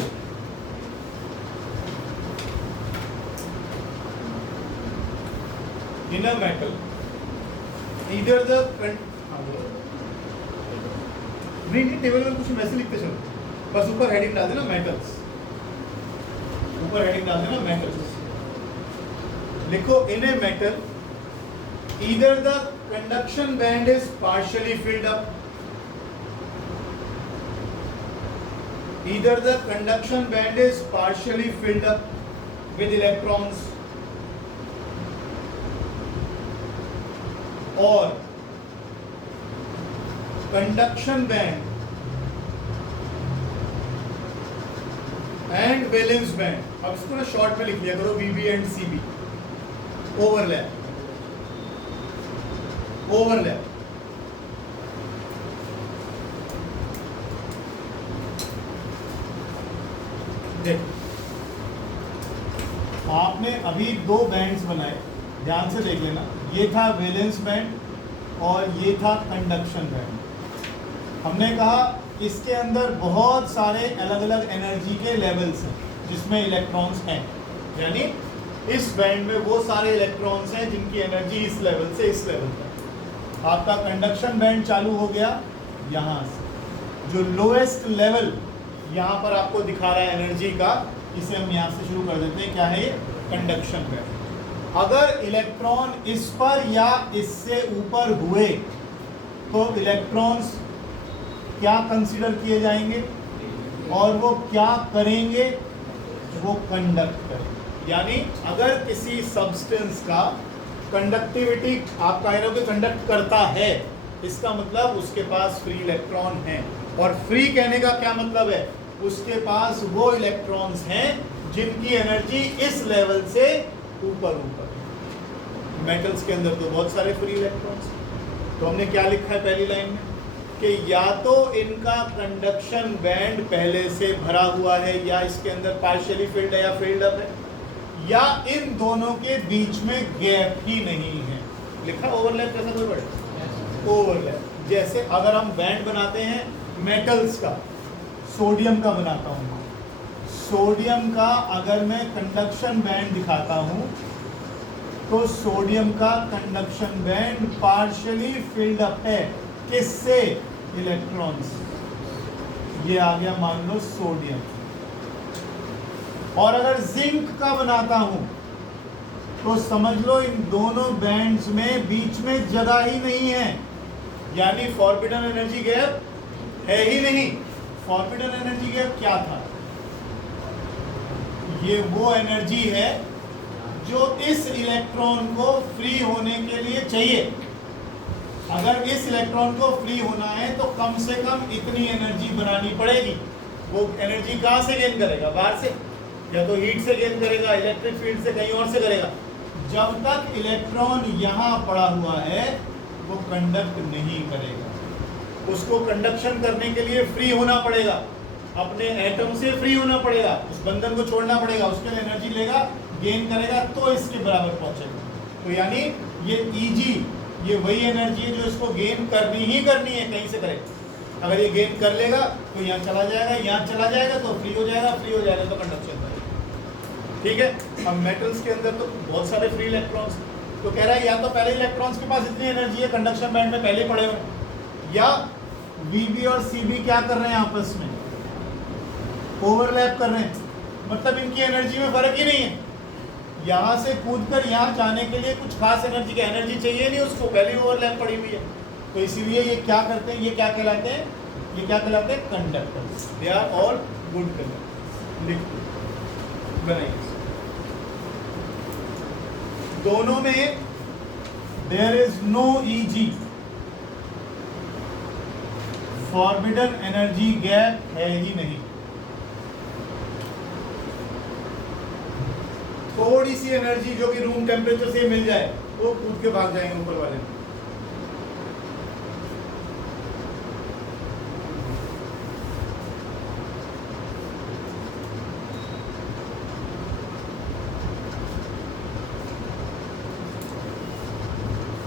in a metal either the नहीं टेबल में कुछ वैसे लिखते चलो, बस ऊपर हेडिंग डाल देना मेटल्स, ऊपर हेडिंग डाल देना मेटल्स। लिखो in a metal either the conduction band is partially filled up, either the conduction band is partially filled up with electrons or conduction band and valence band, अब इसको ना शॉर्ट में लिख लिया करो VB and CB, overlap overlap. देखो आपने अभी दो बैंड्स बनाए, ध्यान से देख लेना, ये था वैलेंस बैंड और ये था कंडक्शन बैंड। हमने कहा इसके अंदर बहुत सारे अलग अलग एनर्जी के लेवल्स हैं जिसमें इलेक्ट्रॉन्स हैं, यानी इस बैंड में वो सारे इलेक्ट्रॉन्स हैं जिनकी एनर्जी इस लेवल से इस लेवल तक। आपका कंडक्शन बैंड चालू हो गया यहाँ से, जो लोएस्ट लेवल यहाँ पर आपको दिखा रहा है एनर्जी का, इसे हम यहाँ से शुरू कर देते हैं। क्या है ये? Conduction band. अगर इलेक्ट्रॉन इस पर या इससे ऊपर हुए तो इलेक्ट्रॉन्स क्या कंसीडर किए जाएंगे और वो क्या करेंगे? वो कंडक्ट करेंगे। यानी अगर किसी सब्सटेंस का कंडक्टिविटी आप कह रहे हो कि कंडक्ट करता है, इसका मतलब उसके पास फ्री इलेक्ट्रॉन हैं। और फ्री कहने का क्या मतलब है? उसके पास वो इलेक्ट्रॉन्स हैं जिनकी एनर्जी इस लेवल से ऊपर ऊपर। मेटल्स के अंदर तो बहुत सारे फ्री इलेक्ट्रॉन्स। तो हमने क्या लिखा है पहली लाइन में कि या तो इनका कंडक्शन बैंड पहले से भरा हुआ है या इसके अंदर पार्शियली फिल्ड है या फिल्ड अप है, या इन दोनों के बीच में गैप ही नहीं है। लिखा ओवरलैप कैसा कोई वर्ड? ओवरलैप। जैसे अगर हम बैंड बनाते हैं मेटल्स का, सोडियम का बनाता हूँ, सोडियम का अगर मैं कंडक्शन बैंड दिखाता हूँ तो सोडियम का conduction band partially filled up है। किससे? इलेक्ट्रॉन्स। ये आ गया मान लो सोडियम। और अगर जिंक का बनाता हूं तो समझ लो इन दोनों बैंड्स में बीच में जगह ही नहीं है, यानी फॉरबिडन एनर्जी गैप है ही नहीं। फॉरबिडन एनर्जी गैप क्या था? ये वो एनर्जी है जो इस इलेक्ट्रॉन को फ्री होने के लिए चाहिए। अगर इस इलेक्ट्रॉन को फ्री होना है तो कम से कम इतनी एनर्जी बनानी पड़ेगी। वो एनर्जी कहाँ से गेन करेगा? बाहर से, या तो हीट से गेन करेगा, इलेक्ट्रिक फील्ड से, कहीं और से करेगा। जब तक इलेक्ट्रॉन यहाँ पड़ा हुआ है वो कंडक्ट नहीं करेगा। उसको कंडक्शन करने के लिए फ्री होना पड़ेगा, अपने एटम से फ्री होना पड़ेगा, उस बंधन को छोड़ना पड़ेगा, उसके लिए एनर्जी लेगा, गेन करेगा तो इसके बराबर पहुंचेगा। तो यानी ये Eg ये वही एनर्जी है जो इसको गेन करनी ही करनी है, कहीं से करे। अगर ये गेन कर लेगा तो यहाँ चला जाएगा, यहाँ चला जाएगा तो फ्री हो जाएगा, फ्री हो जाएगा तो कंडक्शन करेगा। ठीक है। अब मेटल्स के अंदर तो बहुत सारे फ्री इलेक्ट्रॉन्स, तो कह रहा है या तो पहले इलेक्ट्रॉन्स के पास इतनी एनर्जी है कंडक्शन बैंड में पहले पड़े हुए, या VB और CB क्या कर रहे हैं आपस में? ओवरलैप कर रहे हैं, मतलब इनकी एनर्जी में फर्क ही नहीं है। यहाँ से कूद कर यहाँ जाने के लिए कुछ खास एनर्जी की एनर्जी चाहिए नहीं उसको, पहले ओवरलैप पड़ी हुई है। तो इसीलिए ये क्या करते हैं, ये क्या कहलाते हैं, ये क्या कहलाते हैं, conductors. They are all good conductors. लिख बनाइए, दोनों में there is no E g, forbidden energy gap है ही नहीं। थोड़ी सी एनर्जी जो कि रूम टेम्परेचर से मिल जाए वो कूद के भाग जाएंगे ऊपर वाले।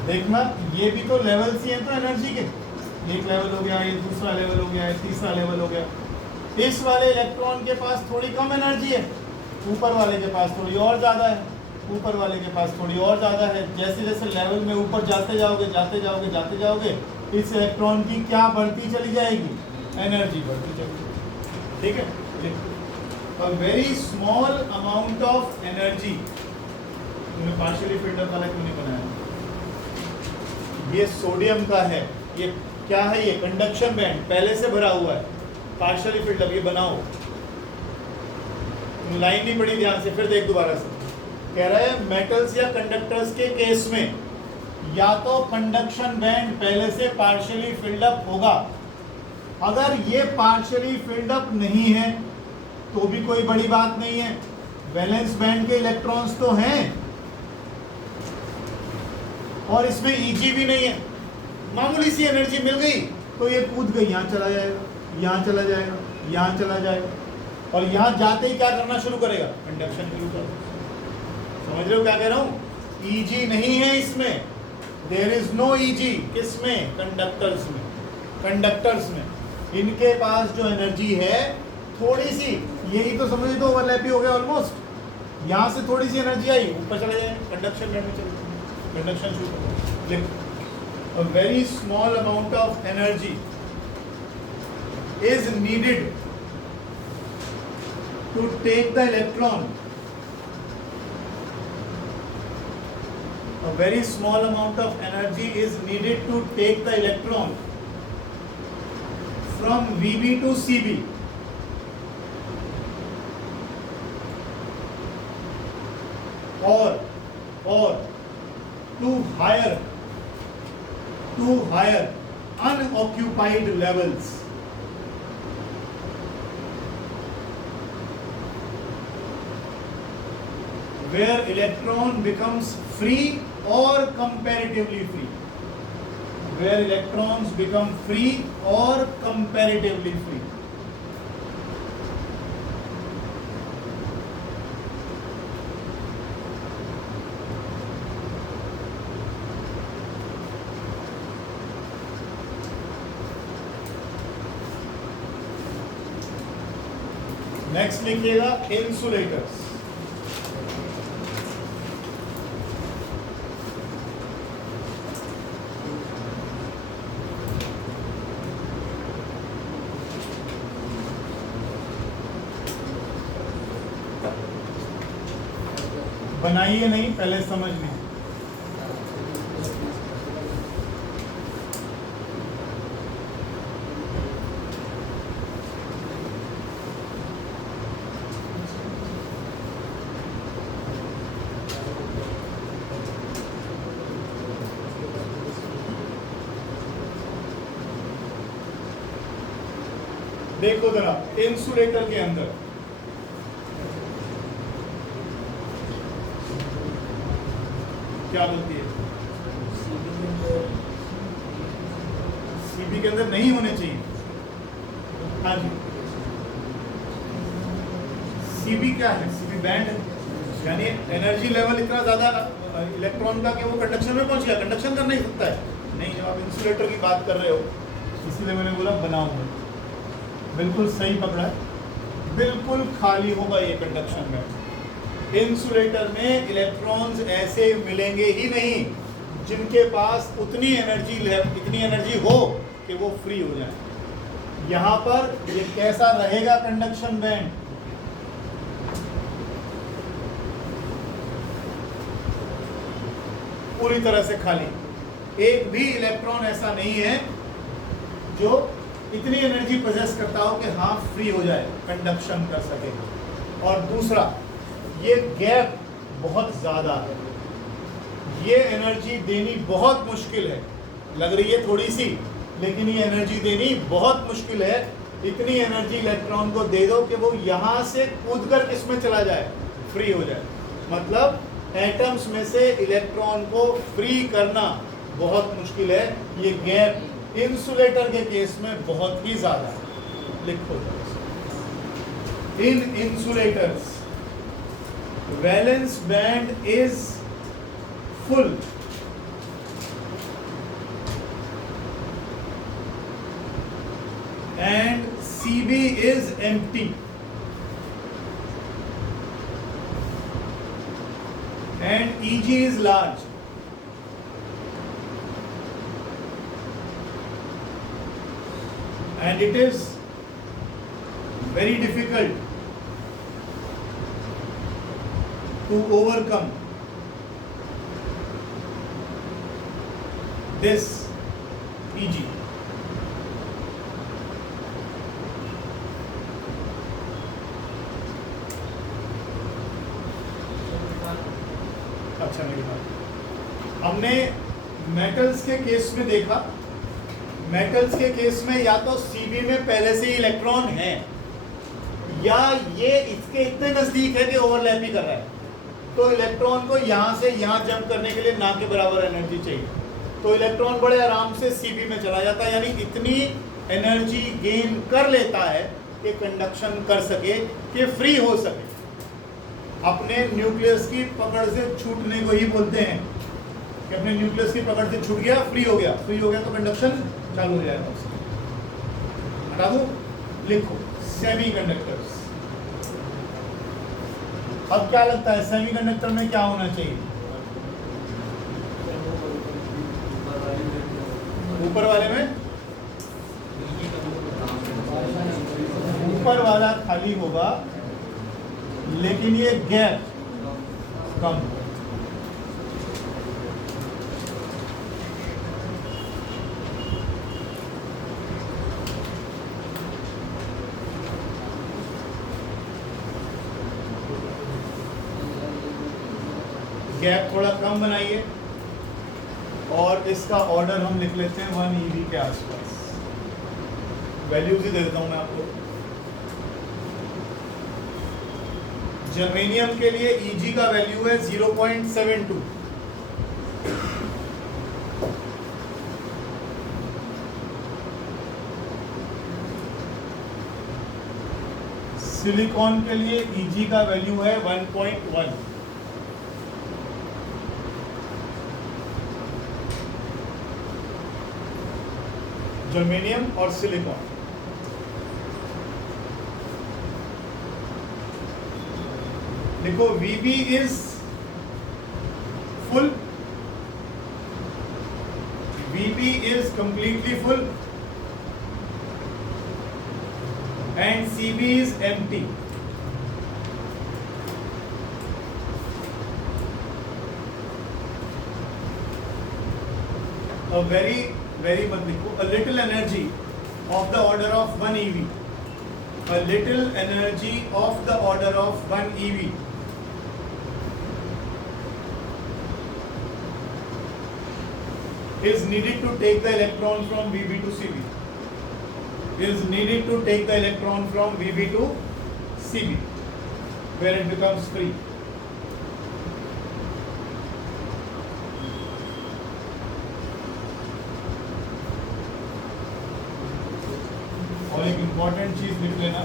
देखना ये भी तो लेवल्स ही हैं तो एनर्जी के, एक लेवल हो गया, ये दूसरा लेवल हो गया, ये तीसरा लेवल हो गया। इस वाले इलेक्ट्रॉन के पास थोड़ी कम एनर्जी है, ऊपर वाले के पास थोड़ी और ज़्यादा है, ऊपर वाले के पास थोड़ी और ज़्यादा है। जैसे जैसे लेवल में ऊपर जाते जाओगे जाते जाओगे जाते जाओगे, इस इलेक्ट्रॉन की क्या बढ़ती चली जाएगी, एनर्जी बढ़ती चली जाएगी। ठीक है, a very small amount of energy. तुमने पार्शियली फिल्ड अप वाला क्यों नहीं बनाया? ये सोडियम का है, ये क्या है, ये कंडक्शन बैंड पहले से भरा हुआ है, पार्शियली फिल्ड अप। ये बनाओ, लाइन नहीं पड़ी ध्यान से, फिर देख दोबारा से। कह रहा है मेटल्स या कंडक्टर्स के केस में या तो कंडक्शन बैंड पहले से पार्शियली फिल्ड अप होगा, अगर ये पार्शियली फिल्ड अप नहीं है तो भी कोई बड़ी बात नहीं है, वैलेंस बैंड के इलेक्ट्रॉन्स तो हैं और इसमें ईजी भी नहीं है, मामूली सी एनर्जी मिल गई तो ये कूद गई, यहाँ चला जाएगा, यहाँ चला जाएगा, यहाँ चला जाएगा, और यहाँ जाते ही क्या करना शुरू करेगा, कंडक्शन शुरू कर। समझ रहे हो क्या कह रहा हूँ? ईजी नहीं है इसमें, देयर इज नो ईजी। किसमें? कंडक्टर्स में। कंडक्टर्स में इनके पास जो एनर्जी है थोड़ी सी, यही तो समझ तो ओवरलैप ही हो गया ऑलमोस्ट। यहाँ से थोड़ी सी एनर्जी आई, ऊपर चले जाए, कंडक्शन बैंड में चले जाए, कंडक्शन शुरू करो। A very small amount of energy is needed to take the electron. A very small amount of energy is needed to take the electron from VB to CB. Or to higher unoccupied levels. Where electron becomes free or comparatively free. Where electrons become free or comparatively free. Next लिखिएगा इंसुलेटर्स। बनाइए नहीं, पहले समझ लीजिए। देखो जरा इंसुलेटर के अंदर क्या बोलती है, सीबी के अंदर नहीं होने चाहिए। हाँ जी, सीबी क्या है? सीबी बैंड है, यानी एनर्जी लेवल इतना ज्यादा इलेक्ट्रॉन का कि वो कंडक्शन में पहुंच गया, कंडक्शन कर नहीं सकता है। नहीं, जब आप इंसुलेटर की बात कर रहे हो इसलिए मैंने बोला बनाऊंगा। बिल्कुल सही पकड़ा है, बिल्कुल खाली होगा ये कंडक्शन बैंड। इंसुलेटर में इलेक्ट्रॉन्स ऐसे मिलेंगे ही नहीं जिनके पास इतनी एनर्जी हो कि वो फ्री हो जाए। यहां पर ये कैसा रहेगा कंडक्शन बैंड, पूरी तरह से खाली, एक भी इलेक्ट्रॉन ऐसा नहीं है जो इतनी एनर्जी पोजेस करता हो कि हाँ फ्री हो जाए, कंडक्शन कर सके। और दूसरा, ये गैप बहुत ज़्यादा है, ये एनर्जी देनी बहुत मुश्किल है, लग रही है थोड़ी सी, लेकिन ये एनर्जी देनी बहुत मुश्किल है। इतनी एनर्जी इलेक्ट्रॉन को दे दो कि वो यहाँ से कूद कर किस में चला जाए, फ्री हो जाए। मतलब एटम्स में से इलेक्ट्रॉन को फ्री करना बहुत मुश्किल है। ये गैप इंसुलेटर के केस में बहुत ही ज़्यादा है। लिखो, in insulators valence band is full and CB is empty, and EG is large, and it is very difficult to overcome this EG. अच्छा, मेरी बात, हमने मेटल्स के केस में देखा, मेटल्स के केस में या तो सीबी में पहले से ही इलेक्ट्रॉन है, या ये इसके इतने नजदीक है कि ओवरलैप ही कर रहा है, तो इलेक्ट्रॉन को यहाँ से यहाँ जंप करने के लिए ना के बराबर एनर्जी चाहिए, तो इलेक्ट्रॉन बड़े आराम से सीबी में चला जाता है, यानी इतनी एनर्जी गेन कर लेता है कि कंडक्शन कर सके, कि फ्री हो सके। अपने न्यूक्लियस की पकड़ से छूटने को ही बोलते हैं कि अपने न्यूक्लियस की पकड़ से छूट गया, फ्री हो गया, फ्री हो गया तो कंडक्शन चालू हो जाएगा उसका। हटा दो, लिखो सेमीकंडक्टर्स। अब क्या लगता है सेमीकंडक्टर में क्या होना चाहिए? ऊपर वाले में, ऊपर वाला खाली होगा, लेकिन ये गैप कम। गैप थोड़ा कम बनाइए, और इसका ऑर्डर हम लिख लेते हैं 1 eV के आसपास। वैल्यूज ही दे देता हूं मैं आपको। जर्मेनियम के लिए Eg का वैल्यू है 0.72, सिलिकॉन के लिए Eg का वैल्यू है 1.1, जर्मेनियम और सिलिकॉन। देखो VB is full, VB is completely full, and CB is empty. A very मत लिखो, a little energy of the order of 1 eV, a little energy of the order of 1 eV is needed to take the electron from VB to CB, is needed to take the electron from VB to CB, where it becomes free. और एक इम्पॉर्टेंट चीज लिख लेना,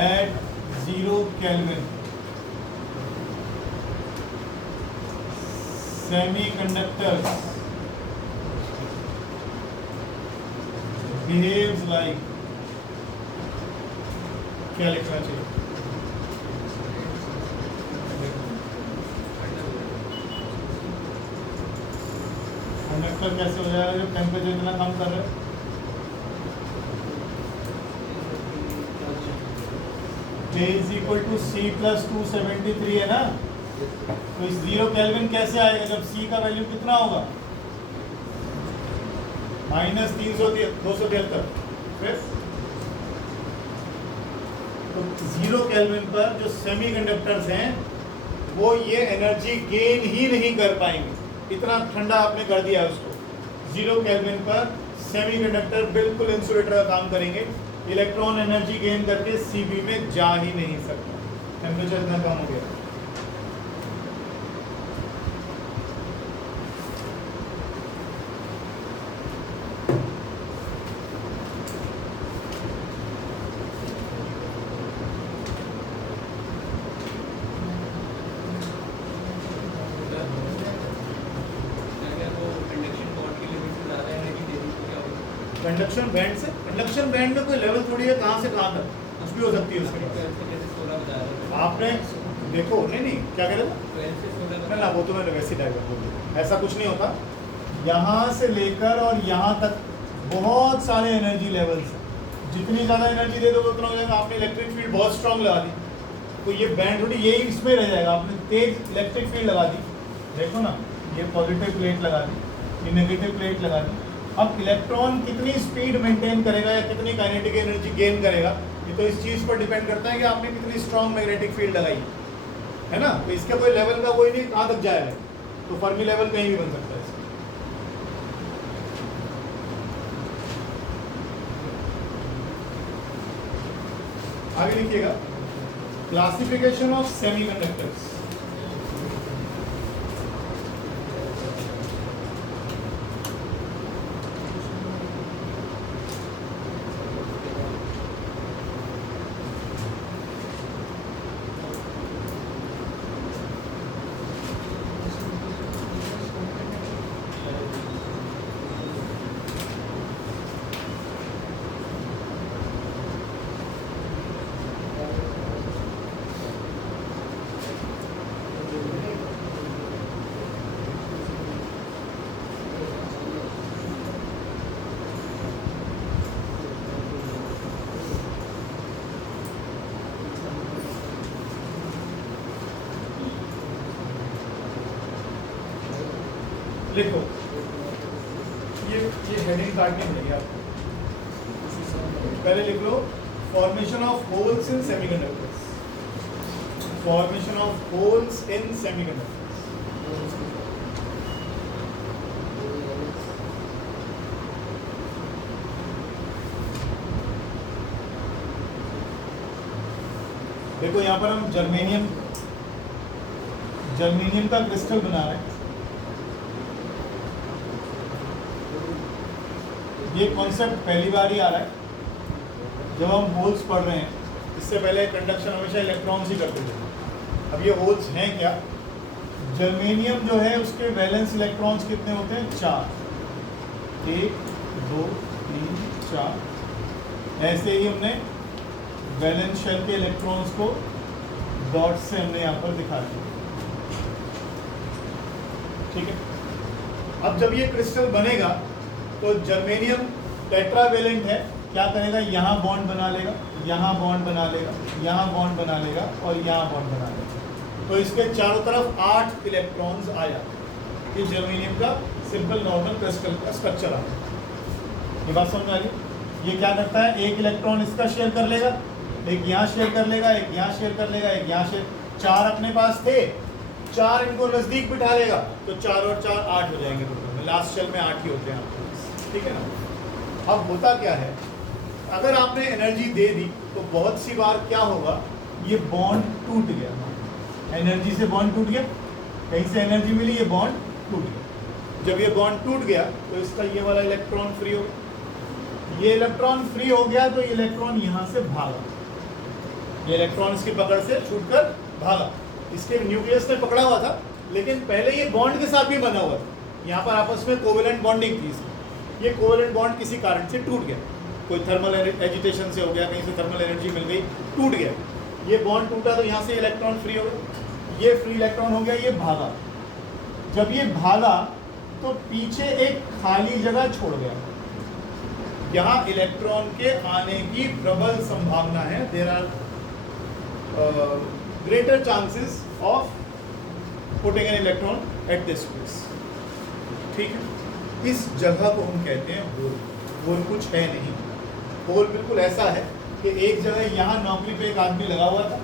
at 0 Kelvin semiconductors behaves like, क्या लिखना चाहिए? कंडक्टर कैसे हो जाएगा जब टेम्परेचर इतना कम कर रहे हैं? J is equal to C plus 273 है ना। तो इस 0 केल्विन कैसे आएगा जब C का वैल्यू कितना होगा, माइनस 273। फिर तो 0 केल्विन पर जो सेमीकंडक्टर्स हैं वो ये एनर्जी गेन ही नहीं कर पाएंगे, इतना ठंडा आपने कर दिया है उसको। 0 केल्विन पर सेमीकंडक्टर बिल्कुल इंसुलेटर का काम करेंगे, इलेक्ट्रॉन एनर्जी गेन करके Cb में जा ही नहीं सकता, टेम्परेचर इतना कम हो गया। कंडक्शन बैंड में कोई लेवल थोड़ी है, कहाँ से कहाँ तक कुछ भी हो सकती है उसमें। आपने देखो नहीं क्या कह रहे थे ना, वो तो मैंने वैसे डायग्राम बोल दिया, ऐसा कुछ नहीं होता। यहाँ से लेकर और यहाँ तक बहुत सारे एनर्जी लेवल्स हैं, जितनी ज़्यादा एनर्जी दे दोगे उतना हो जाएगा। आपने इलेक्ट्रिक फील्ड बहुत स्ट्रांग लगा दी तो ये बैंड थोड़ी यही इसमें रह जाएगा। आपने तेज इलेक्ट्रिक फील्ड लगा दी, देखो ना, ये पॉजिटिव प्लेट लगा दी, ये नेगेटिव प्लेट लगा दी। अब इलेक्ट्रॉन कितनी स्पीड मेंटेन करेगा या कितनी काइनेटिक एनर्जी गेन करेगा, ये तो इस चीज़ पर डिपेंड करता है कि आपने कितनी स्ट्रांग मैग्नेटिक फील्ड लगाई है ना। तो इसका कोई लेवल का कोई नहीं, कहाँ तक जाएगा, तो फर्मी लेवल कहीं भी बन सकता है इसका। आगे लिखिएगा, क्लासिफिकेशन ऑफ सेमीकंडक्टर्स। लिखो, ये हेडिंग काटनी पड़ेगी आपको। पहले लिख लो, formation of holes in semiconductors, formation of holes in semiconductors. देखो यहाँ पर हम जर्मेनियम का क्रिस्टल बना रहे हैं। ये कॉन्सेप्ट पहली बार ही आ रहा है जब हम होल्स पढ़ रहे हैं। इससे पहले कंडक्शन हमेशा इलेक्ट्रॉन्स ही करते थे। अब ये होल्स हैं क्या, जर्मेनियम जो है उसके वैलेंस इलेक्ट्रॉन्स कितने होते हैं, 4, 1 2 3 4। ऐसे ही हमने वैलेंस शेल के इलेक्ट्रॉन्स को डॉट से हमने यहाँ पर दिखा दिया, ठीक है। अब जब ये क्रिस्टल बनेगा तो जर्मेनियम टेट्रावेलेंट है, क्या करेगा, यहाँ बॉन्ड बना लेगा, यहाँ बॉन्ड बना लेगा, यहाँ बॉन्ड बना लेगा और यहाँ बॉन्ड बना लेगा। तो इसके चारों तरफ 8 इलेक्ट्रॉन्स आ जाते। ये जर्मेनियम का सिंपल नॉर्मल क्रिस्टल का स्ट्रक्चर आता है। ये बात समझ आ रही। ये क्या करता है, एक इलेक्ट्रॉन इसका शेयर कर लेगा, एक यहाँ शेयर कर लेगा, एक यहाँ शेयर कर लेगा, एक यहाँ शेयर। 4 अपने पास थे, 4 इनको नज़दीक बिठा लेगा तो 4 और 4 8 हो जाएंगे टोटल में। लास्ट शेल में 8 ही होते हैं आपके पास, ठीक है ना। अब होता क्या है, अगर आपने एनर्जी दे दी तो बहुत सी बार क्या होगा, ये बॉन्ड टूट गया, एनर्जी से बॉन्ड टूट गया, कहीं से एनर्जी मिली, ये बॉन्ड टूट गया। जब ये बॉन्ड टूट गया तो इसका ये वाला इलेक्ट्रॉन फ्री हो गया। ये इलेक्ट्रॉन फ्री हो गया तो ये इलेक्ट्रॉन यहाँ से भागा, ये इलेक्ट्रॉन इसकी पकड़ से छूटकर भागा। इसके न्यूक्लियस में पकड़ा हुआ था लेकिन पहले ये बॉन्ड के साथ भी बना हुआ था। यहाँ पर आपस में कोवेलेंट बॉन्डिंग थी इसकी। ये कोवेलेंट बॉन्ड किसी कारण से टूट गया, कोई थर्मल एजिटेशन से हो गया, कहीं से थर्मल एनर्जी मिल गई, टूट गया। ये बॉन्ड टूटा तो यहाँ से इलेक्ट्रॉन फ्री हो गया, ये फ्री इलेक्ट्रॉन हो गया, ये भागा। जब ये भागा तो पीछे एक खाली जगह छोड़ गया, यहाँ इलेक्ट्रॉन के आने की प्रबल संभावना है। There are greater chances of putting an electron at this place. ठीक है, इस जगह को हम कहते हैं होल. होल कुछ है नहीं, होल बिल्कुल ऐसा है कि एक जगह यहाँ नौकरी पे एक आदमी लगा हुआ था,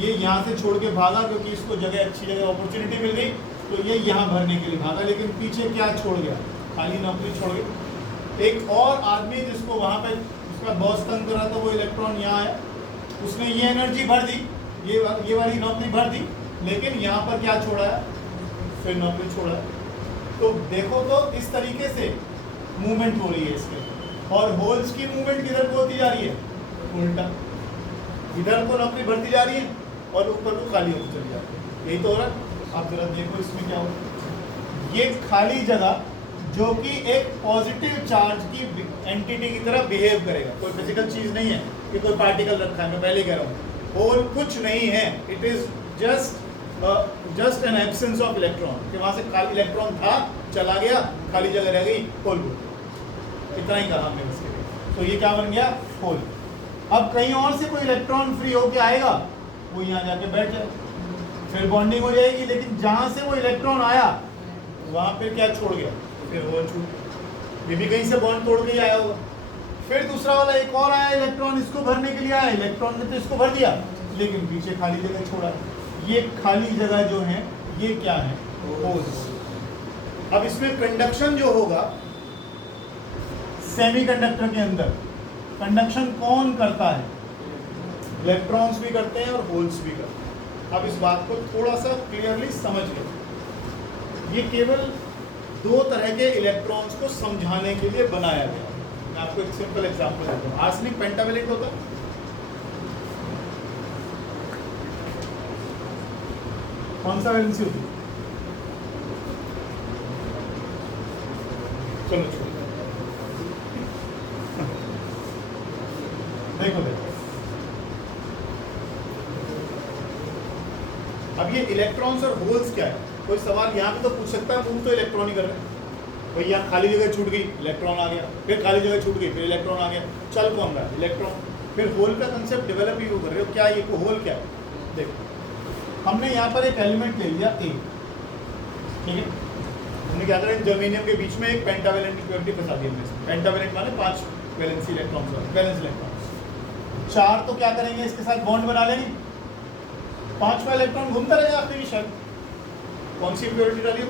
ये यहाँ से छोड़ के भागा क्योंकि इसको जगह अच्छी जगह अपॉर्चुनिटी मिल गई, तो ये यहाँ भरने के लिए भागा, लेकिन पीछे क्या छोड़ गया, खाली नौकरी छोड़ गई. एक और आदमी जिसको वहाँ पे उसका बॉस तंग कर रहा था, वो इलेक्ट्रॉन यहाँ आया, उसने ये एनर्जी भर दी, ये वाली नौकरी भर दी, लेकिन यहाँ पर क्या छोड़ा है, फिर नौकरी छोड़ा है. तो देखो तो इस तरीके से मूवमेंट हो रही है इसके, और होल्स की मूवमेंट किधर को होती जा रही है, उल्टा. इधर को नौकरी बढ़ती जा रही है और ऊपर को खाली होती चली जाती है. यही तो हो रहा है. आप जरा देखो इसमें क्या हो रहा है. ये खाली जगह जो कि एक पॉजिटिव चार्ज की एंटिटी की तरह बिहेव करेगा, कोई फिजिकल चीज नहीं है कि कोई पार्टिकल रखा है, मैं पहले कह रहा हूँ. होल कुछ नहीं है, it is just an absence of electron, कि वहां से खाली इलेक्ट्रॉन था, चला गया, खाली जगह रह गई, होल. इतना ही कहा हमने उसके लिए. तो ये क्या बन गया, होल. अब कहीं और से कोई इलेक्ट्रॉन फ्री होके आएगा, वो यहाँ जाके बैठ जाए, फिर बॉन्डिंग हो जाएगी, लेकिन जहां से वो इलेक्ट्रॉन आया वहां पे क्या छोड़ गया, फिर होल छूट. ये भी कहीं से बॉन्ड तोड़ के ही आया होगा. फिर दूसरा वाला एक और आया इलेक्ट्रॉन, इसको भरने के लिए आया, इलेक्ट्रॉन ने तो इसको भर दिया, लेकिन पीछे खाली जगह छोड़ा. ये खाली जगह जो है ये क्या है, होल्स. अब इसमें कंडक्शन जो होगा सेमीकंडक्टर के अंदर, कंडक्शन कौन करता है, इलेक्ट्रॉन्स भी करते हैं और होल्स भी करते हैं. अब इस बात को थोड़ा सा क्लियरली समझ लो. ये केवल दो तरह के इलेक्ट्रॉन्स को समझाने के लिए बनाया गया. मैं आपको एक सिंपल एग्जांपल देता हूँ. आर्सेनिक पेंटावैलेंट होता है, कौन सा वैलेंसी होती है, चलो छोड़ो. देखो अब ये इलेक्ट्रॉन्स और होल्स क्या है. कोई सवाल यहाँ पे तो पूछ सकता है, मूव तो इलेक्ट्रॉन ही कर रहे हैं. भाई यहाँ खाली जगह छूट गई, इलेक्ट्रॉन आ गया, फिर खाली जगह छूट गई, फिर इलेक्ट्रॉन आ गया, चल कौन रहा है, इलेक्ट्रॉन. फिर होल का कंसेप्ट डेवलप ही कर रहे हो, क्या ये होल क्या है. देखो हमने यहाँ पर एक एलिमेंट ले लिया ए, ठीक है. हमने क्या करा, जर्मेनियम के बीच में एक पेंटावैलेंट इक्विटी फंसा दी हमने. पेंटावैलेंट माने 5 वैलेंसी इलेक्ट्रॉन्स, वैलेंस इलेक्ट्रॉन्स. 4 तो क्या करेंगे, इसके साथ बॉन्ड बना लेंगे, 5वां इलेक्ट्रॉन घूमता रहेगा आपके की शर्त. कौन सी इम्प्योरिटी डाली हो,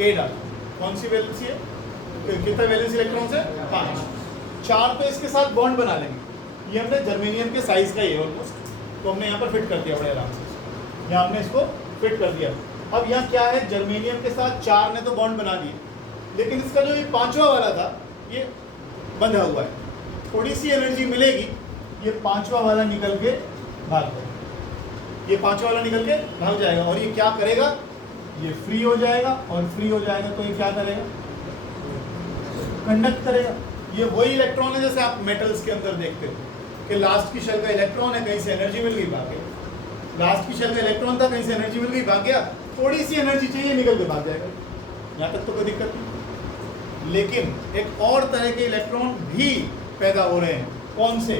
ए डाल. कौन सी वैलेंसी है, कितना वैलेंस इलेक्ट्रॉन्स है, 5. 4 पे इसके साथ बॉन्ड बना लेंगे. ये हमने जर्मेनियम के साइज का ही है ऑलमोस्ट, तो हमने यहाँ पर फिट कर दिया बड़े आराम से. यहाँ हमने इसको फिट कर दिया. अब यहाँ क्या है, जर्मेनियम के साथ 4 ने तो बॉन्ड बना दिए, लेकिन इसका जो ये 5वां वाला था ये बंधा हुआ है. थोड़ी सी एनर्जी मिलेगी, ये 5वां वाला निकल के भाग जाएगा. ये 5वां वाला निकल के भाग जाएगा, और ये क्या करेगा, ये फ्री हो जाएगा, और फ्री हो जाएगा तो ये क्या करेगा, कंडक्ट करेगा. ये वही इलेक्ट्रॉन है जैसे आप मेटल्स के अंदर देखते हो कि लास्ट की शेल का इलेक्ट्रॉन है, कहीं से एनर्जी मिल गई, भाग गया. लास्ट की शेल का इलेक्ट्रॉन था, कहीं से एनर्जी मिल गई, भाग गया. थोड़ी सी एनर्जी चाहिए, निकल के भाग जाएगा. यहाँ तक तो कोई दिक्कत नहीं. लेकिन एक और तरह के इलेक्ट्रॉन भी पैदा हो रहे हैं. कौन से,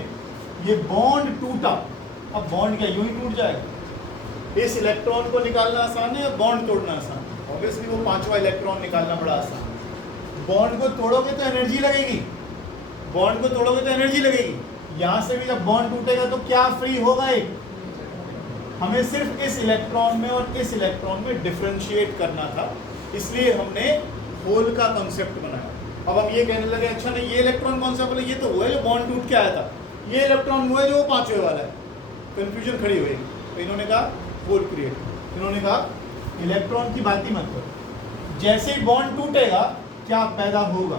ये बॉन्ड टूटा. अब बॉन्ड क्या यूं ही टूट जाएगा, इस इलेक्ट्रॉन को निकालना आसान है या बॉन्ड तोड़ना आसान. ऑब्वियसली वो 5वां इलेक्ट्रॉन निकालना बड़ा आसान. बॉन्ड को तोड़ोगे तो एनर्जी लगेगी, बॉन्ड को तोड़ोगे तो एनर्जी लगेगी. यहाँ से भी जब बॉन्ड टूटेगा तो क्या फ्री होगा, एक हमें सिर्फ इस इलेक्ट्रॉन में और इस इलेक्ट्रॉन में डिफरेंशिएट करना था, इसलिए हमने होल का कंसेप्ट बनाया. अब हम ये कहने लगे, अच्छा नहीं ये इलेक्ट्रॉन कौन सा, बोले ये तो वो है जो बॉन्ड टूट के आया था, ये इलेक्ट्रॉन वो है जो 5वें वाला है. कंफ्यूजन खड़ी होगी. तो इन्होंने कहा होल क्रिएट. इन्होंने कहा इलेक्ट्रॉन की बात ही मत करो, जैसे ही बॉन्ड टूटेगा क्या पैदा होगा.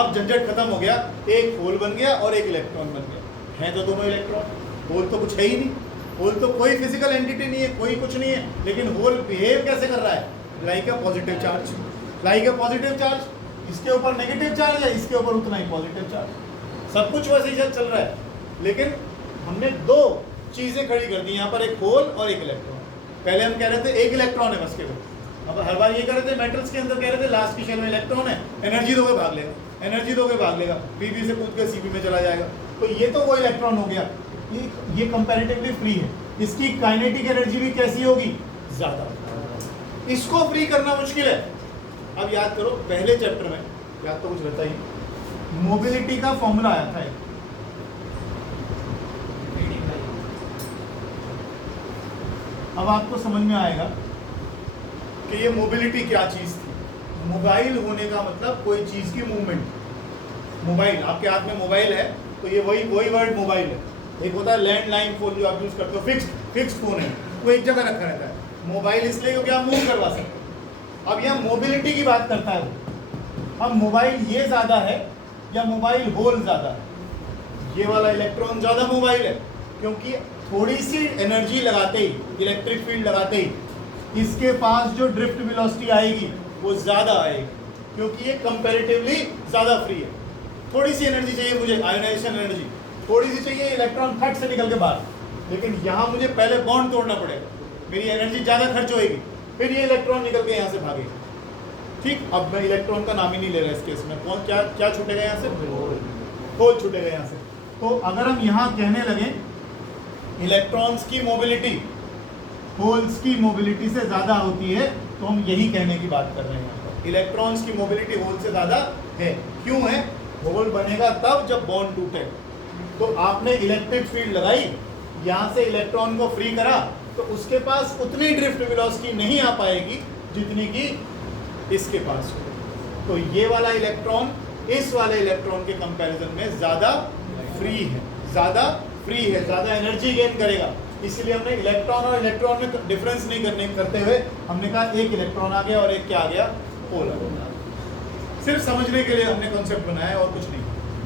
अब झंझट खत्म हो गया, एक होल बन गया और एक इलेक्ट्रॉन बन गया. है तो दोनों इलेक्ट्रॉन, होल तो कुछ है ही नहीं. होल तो कोई फिजिकल एंटिटी नहीं है, कोई कुछ नहीं है, लेकिन होल बिहेव कैसे कर रहा है, like a positive charge. Like a positive charge, इसके ऊपर नेगेटिव चार्ज है, इसके ऊपर उतना ही पॉजिटिव चार्ज. सब कुछ वैसे ही चल रहा है, लेकिन हमने दो चीजें खड़ी कर दी यहाँ पर, एक होल और एक इलेक्ट्रॉन. पहले हम कह रहे थे एक इलेक्ट्रॉन है बस केवल. अब हर बार ये कह रहे थे मेटल्स के अंदर, कह रहे थे लास्ट की शेल में इलेक्ट्रॉन है, एनर्जी दोगे भाग लेगा, एनर्जी दोगे भाग लेगा, बीबी से कूद के सीबी में चला जाएगा. तो ये तो वो इलेक्ट्रॉन हो गया. ये कंपैरेटिवली फ्री है, इसकी काइनेटिक एनर्जी भी कैसी होगी, ज्यादा। इसको फ्री करना मुश्किल है। अब याद करो पहले चैप्टर में, याद तो कुछ रहता ही, मोबिलिटी का फॉर्मूला आया था एक। अब आपको समझ में आएगा कि ये मोबिलिटी क्या चीज थी। मोबाइल होने का मतलब कोई चीज की मूवमेंट। मोबाइल, आपके हाथ में मोबाइल है तो ये वही वर्ड मोबाइल है। एक होता है लैंडलाइन फोन जो आप यूज करते हो, फिक्स्ड फोन है, वो एक जगह रखा रहता है। मोबाइल इसलिए क्योंकि आप मूव करवा सकते हो। अब यहाँ मोबिलिटी की बात करता है वो। अब मोबाइल ये ज्यादा है या मोबाइल होल ज्यादा है? ये वाला इलेक्ट्रॉन ज्यादा मोबाइल है, क्योंकि थोड़ी सी एनर्जी लगाते ही, इलेक्ट्रिक फील्ड लगाते ही इसके पास जो ड्रिफ्ट वेलोसिटी आएगी वो ज्यादा आएगी, क्योंकि ये कंपैरेटिवली ज्यादा फ्री है। थोड़ी सी एनर्जी चाहिए मुझे, आयोनाइजेशन एनर्जी थोड़ी सी चाहिए, इलेक्ट्रॉन फट से निकल के बाहर, लेकिन यहाँ मुझे पहले बॉन्ड तोड़ना पड़ेगा, मेरी एनर्जी ज़्यादा खर्च होएगी, फिर ये इलेक्ट्रॉन निकल के यहाँ से भागेगा। ठीक, अब मैं इलेक्ट्रॉन का नाम ही नहीं ले रहा इस केस में। कौन क्या छूटेगा यहाँ से? होल छूटेगा यहाँ से। तो अगर हम यहाँ कहने लगे इलेक्ट्रॉन्स की मोबिलिटी होल्स की मोबिलिटी से ज़्यादा होती है, तो हम यही कहने की बात कर रहे हैं यहाँ पर। इलेक्ट्रॉन्स की मोबिलिटी होल से ज़्यादा है। क्यों है? होल बनेगा तब जब बॉन्ड टूटे। तो आपने इलेक्ट्रिक फील्ड लगाई, यहाँ से इलेक्ट्रॉन को फ्री करा, तो उसके पास उतनी ड्रिफ्ट वेलोसिटी नहीं आ पाएगी जितनी कि इसके पास हो। तो ये वाला इलेक्ट्रॉन इस वाले इलेक्ट्रॉन के कंपैरिजन में ज़्यादा फ्री है, ज़्यादा एनर्जी गेन करेगा। इसलिए हमने इलेक्ट्रॉन और इलेक्ट्रॉन में डिफरेंस नहीं करते हुए हमने कहा एक इलेक्ट्रॉन आ गया और एक क्या आ गया, होल आ गया। सिर्फ समझने के लिए हमने कॉन्सेप्ट बनाया और कुछ नहीं।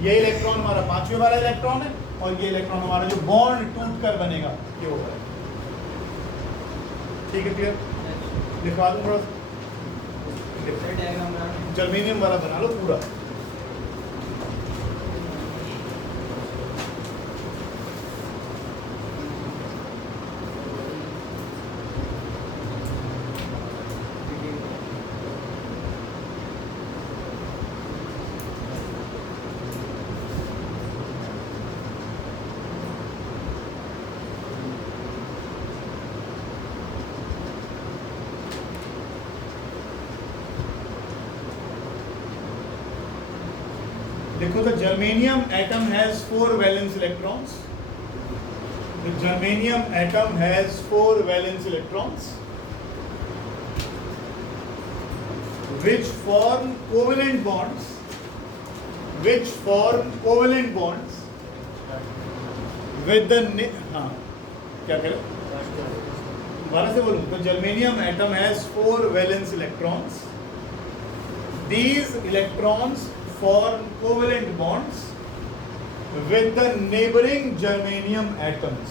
ये इलेक्ट्रॉन हमारा पांचवें वाला इलेक्ट्रॉन है और ये इलेक्ट्रॉन हमारा जो बॉन्ड टूट कर बनेगा ये होगा। ठीक है, क्लियर? लिखवा दूं थोड़ा सा, जर्मेनियम वाला बना लो पूरा। देखो, the germanium atom has 4 valence electrons. The germanium atom has 4 valence electrons which form covalent bonds with the हाँ क्या करें, दोबारा से बोलूँ तो germanium atom has 4 valence electrons. These electrons form covalent bonds with the neighboring germanium atoms.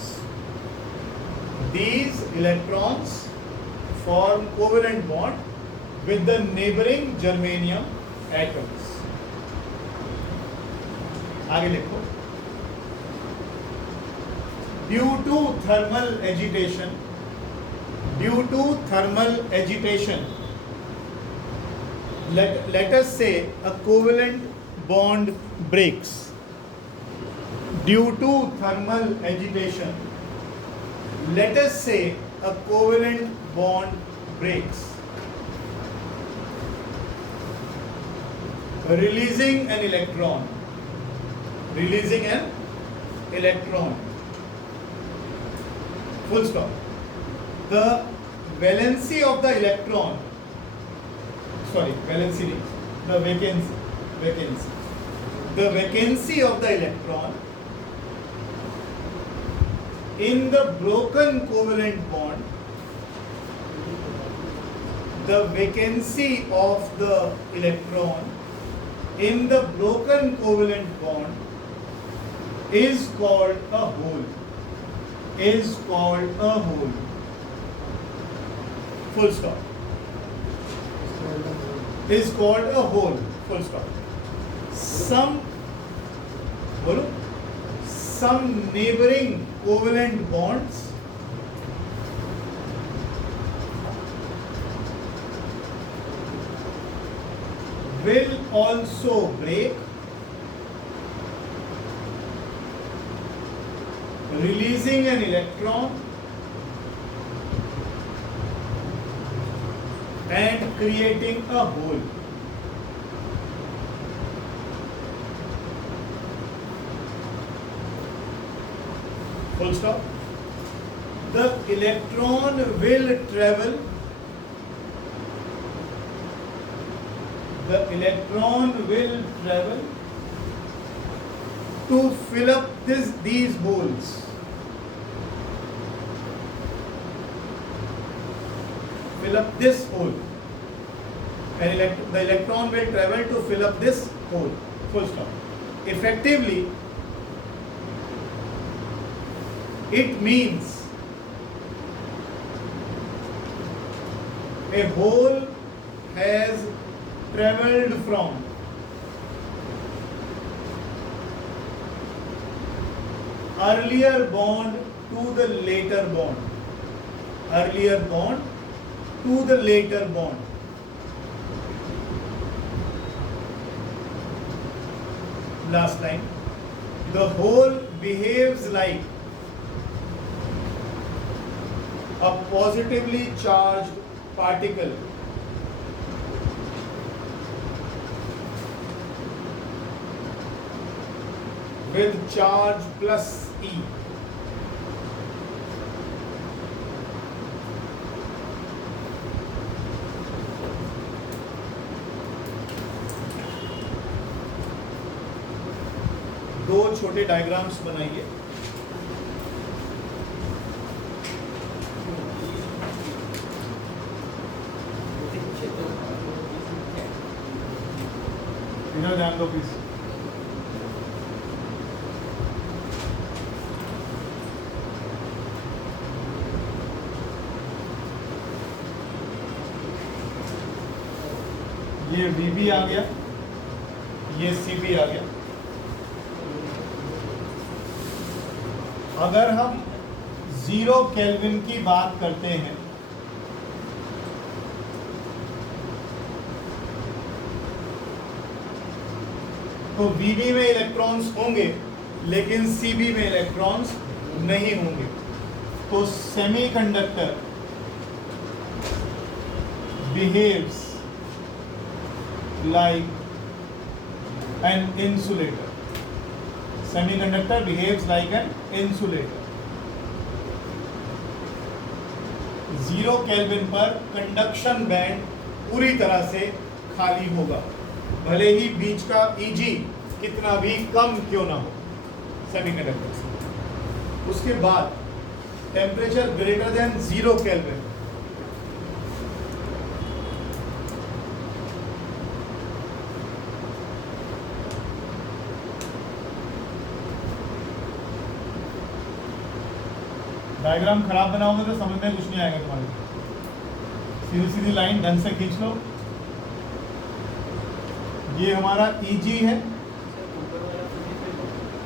These electrons form covalent bond with the neighboring germanium atoms. आगे लिखो। Due to thermal agitation, let us say a covalent bond breaks. Due to thermal agitation, let us say a covalent bond breaks, releasing an electron. Full stop. The valency of the electron, the vacancy of the electron in the broken covalent bond, the vacancy of the electron in the broken covalent bond is called a hole. Full stop. Is called a hole. Full stop. Some neighboring covalent bonds will also break releasing an electron and creating a hole. Full stop. The electron will travel. The electron will travel to fill up these holes. Fill up this hole. And the electron will travel to fill up this hole. Full stop. Effectively, it means a hole has traveled from earlier bond to the later bond. Earlier bond to the later bond. Last line. The hole behaves like a positively charged particle with charge plus E. दो छोटे डायग्राम्स बनाइए. इधर ध्यान दो प्लीज. ये VB आ गया, ये CB आ गया. अगर हम 0 केल्विन की बात करते हैं तो VB में इलेक्ट्रॉन्स होंगे लेकिन CB में इलेक्ट्रॉन्स नहीं होंगे. तो semiconductor behaves like an insulator. Semiconductor behaves like an insulator. 0 kelvin पर कंडक्शन बैंड पूरी तरह से खाली होगा, भले ही बीच का Eg कितना भी कम क्यों ना हो सेमीकंडक्टर से. उसके बाद temperature greater than 0 kelvin, diagram खराब बनाओगे तो समझ में कुछ नहीं आएगा तुम्हारे. सीधी सीधी लाइन ढंग से खींच लो. ये हमारा Eg है,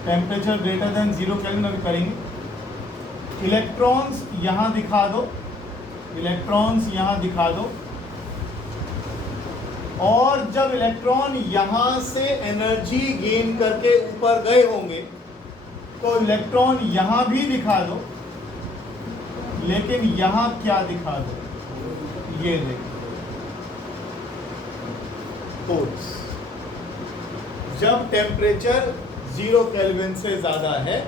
टेम्परेचर ग्रेटर देन 0 केल्विन अभी करेंगे. इलेक्ट्रॉन्स यहाँ दिखा दो, इलेक्ट्रॉन्स यहाँ दिखा दो. और जब इलेक्ट्रॉन यहाँ से एनर्जी गेन करके ऊपर गए होंगे तो इलेक्ट्रॉन यहाँ भी दिखा दो, लेकिन यहां क्या दिखा दो, ये देखो होल्स. जब टेम्परेचर 0 केल्विन से ज्यादा है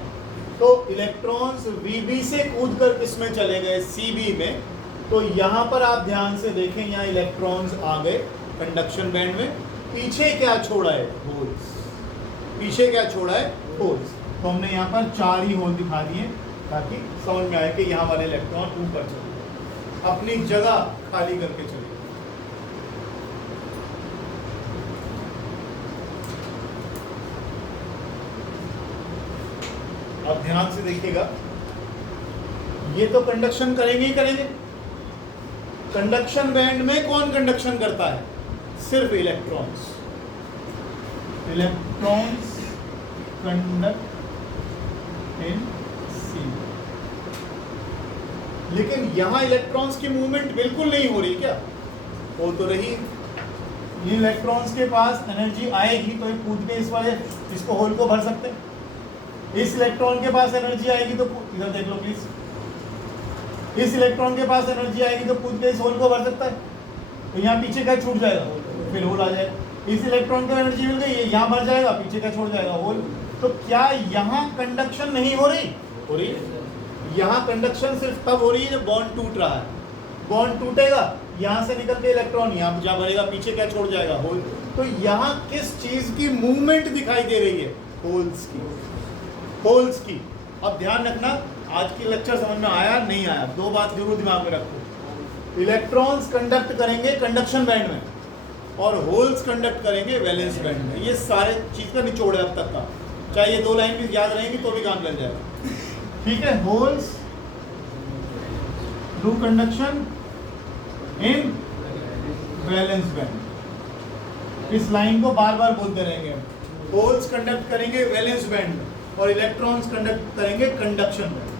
तो इलेक्ट्रॉन्स VB से कूदकर किस में चले गए, CB में. तो यहां पर आप ध्यान से देखें, यहां इलेक्ट्रॉन्स आ गए कंडक्शन बैंड में. पीछे क्या छोड़ा है, होल्स. पीछे क्या छोड़ा है, होल्स. तो हमने यहां पर 4 ही होल दिखा दिए ताकि समझ में आए कि यहाँ वाले इलेक्ट्रॉन ऊपर चले, अपनी जगह खाली करके चले. अब ध्यान से देखिएगा, ये तो कंडक्शन करेंगे ही करेंगे. कंडक्शन बैंड में कौन कंडक्शन करता है, सिर्फ electrons. Electrons conduct in C. लेकिन यहां इलेक्ट्रॉन्स की मूवमेंट बिल्कुल नहीं हो रही. क्या हो तो रही, ये इलेक्ट्रॉन्स के पास एनर्जी आएगी तो ये कूद के इस वाले इसको होल को भर सकते हैं. इस इलेक्ट्रॉन के पास एनर्जी आएगी तो इधर देख लो प्लीज, इस इलेक्ट्रॉन के पास एनर्जी आएगी तो कूद के इस होल को भर सकता है, तो यहाँ पीछे क्या छूट जाएगा, फिर होल आ जाएगा। इस इलेक्ट्रॉन को एनर्जी मिल गई, ये यहाँ भर जाएगा, पीछे क्या छोड़ जाएगा, होल। तो क्या यहाँ कंडक्शन नहीं हो रही, हो रही है। यहाँ कंडक्शन सिर्फ तब हो रही है जब बॉन्ड टूट रहा है, बॉन्ड टूटेगा, यहाँ से निकल के इलेक्ट्रॉन यहाँ जा भरेगा, पीछे क्या छोड़ जाएगा, होल। तो यहाँ किस चीज की मूवमेंट दिखाई दे रही है, होल्स की, होल्स की। अब ध्यान रखना, आज की लेक्चर समझ में आया नहीं आया, दो बात जरूर दिमाग में रखो। इलेक्ट्रॉन्स कंडक्ट करेंगे कंडक्शन बैंड में और होल्स कंडक्ट करेंगे वैलेंस बैंड में। ये सारे चीज का निचोड़ है अब तक का, चाहे ये दो लाइन भी याद रहेंगी तो भी काम लग जाएगा, ठीक है। Holes do conduction in valence band, इस लाइन को बार बार बोलते रहेंगे। होल्स कंडक्ट करेंगे वैलेंस बैंड में और इलेक्ट्रॉन्स कंडक्ट करेंगे कंडक्शन में।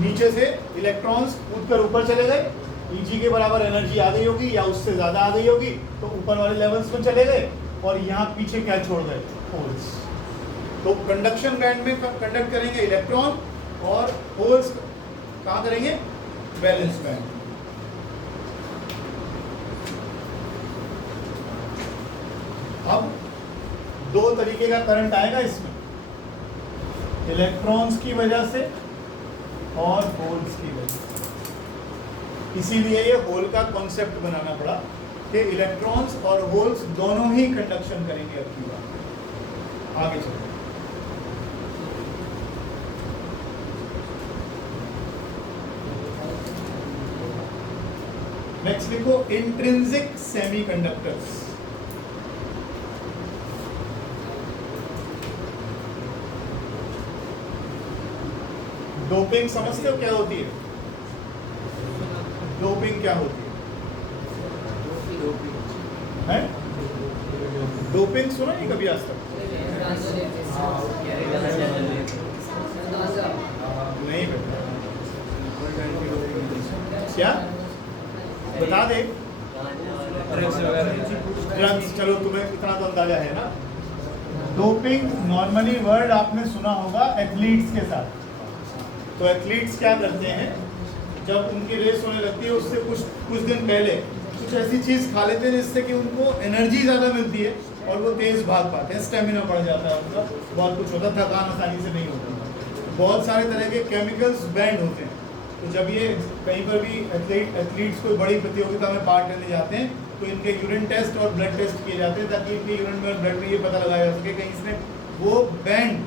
नीचे से इलेक्ट्रॉन्स कूदकर ऊपर चले गए, Eg के बराबर एनर्जी आ गई होगी या उससे ज्यादा आ गई होगी, तो ऊपर वाले लेवल्स में चले गए और यहाँ पीछे क्या छोड़ गए, होल्स। तो कंडक्शन बैंड में कंडक्ट करेंगे इलेक्ट्रॉन और होल्स कहाँ करेंगे, वैलेंस बैंड। अब दो तरीके का करंट आएगा इसमें, इलेक्ट्रॉन्स की वजह से और होल्स की वजह से। इसीलिए ये होल का कॉन्सेप्ट बनाना पड़ा कि इलेक्ट्रॉन्स और होल्स दोनों ही कंडक्शन करेंगे। अब की बात आगे चलो, नेक्स्ट लिखो इंट्रिंसिक सेमीकंडक्टर्स। डोपिंग समझते हो क्या होती है, डोपिंग क्या होती है? डोपिंग सुना नहीं कभी आज तक? नहीं बेटा, क्या बता दे, ड्रग्स, चलो तुम्हें इतना तो अंदाजा है ना। डोपिंग नॉर्मली वर्ड आपने सुना होगा एथलीट्स के साथ। तो एथलीट्स क्या करते हैं, जब उनकी रेस होने लगती है उससे कुछ दिन पहले कुछ ऐसी चीज़ खा लेते हैं जिससे कि उनको एनर्जी ज़्यादा मिलती है और वो तेज़ भाग पाते हैं, स्टेमिना बढ़ जाता है उनका, बहुत कुछ होता है, थकान आसानी से नहीं होती। बहुत सारे तरह के केमिकल्स बैंड होते हैं। तो जब ये कहीं पर भी एथलीट्स कोई बड़ी प्रतियोगिता में पार्ट लेने जाते हैं तो इनके यूरिन टेस्ट और ब्लड टेस्ट किए जाते हैं ताकि इनके यूरिन में और ब्लड में ये पता लगाया जा सके कहीं इसने वो बैंड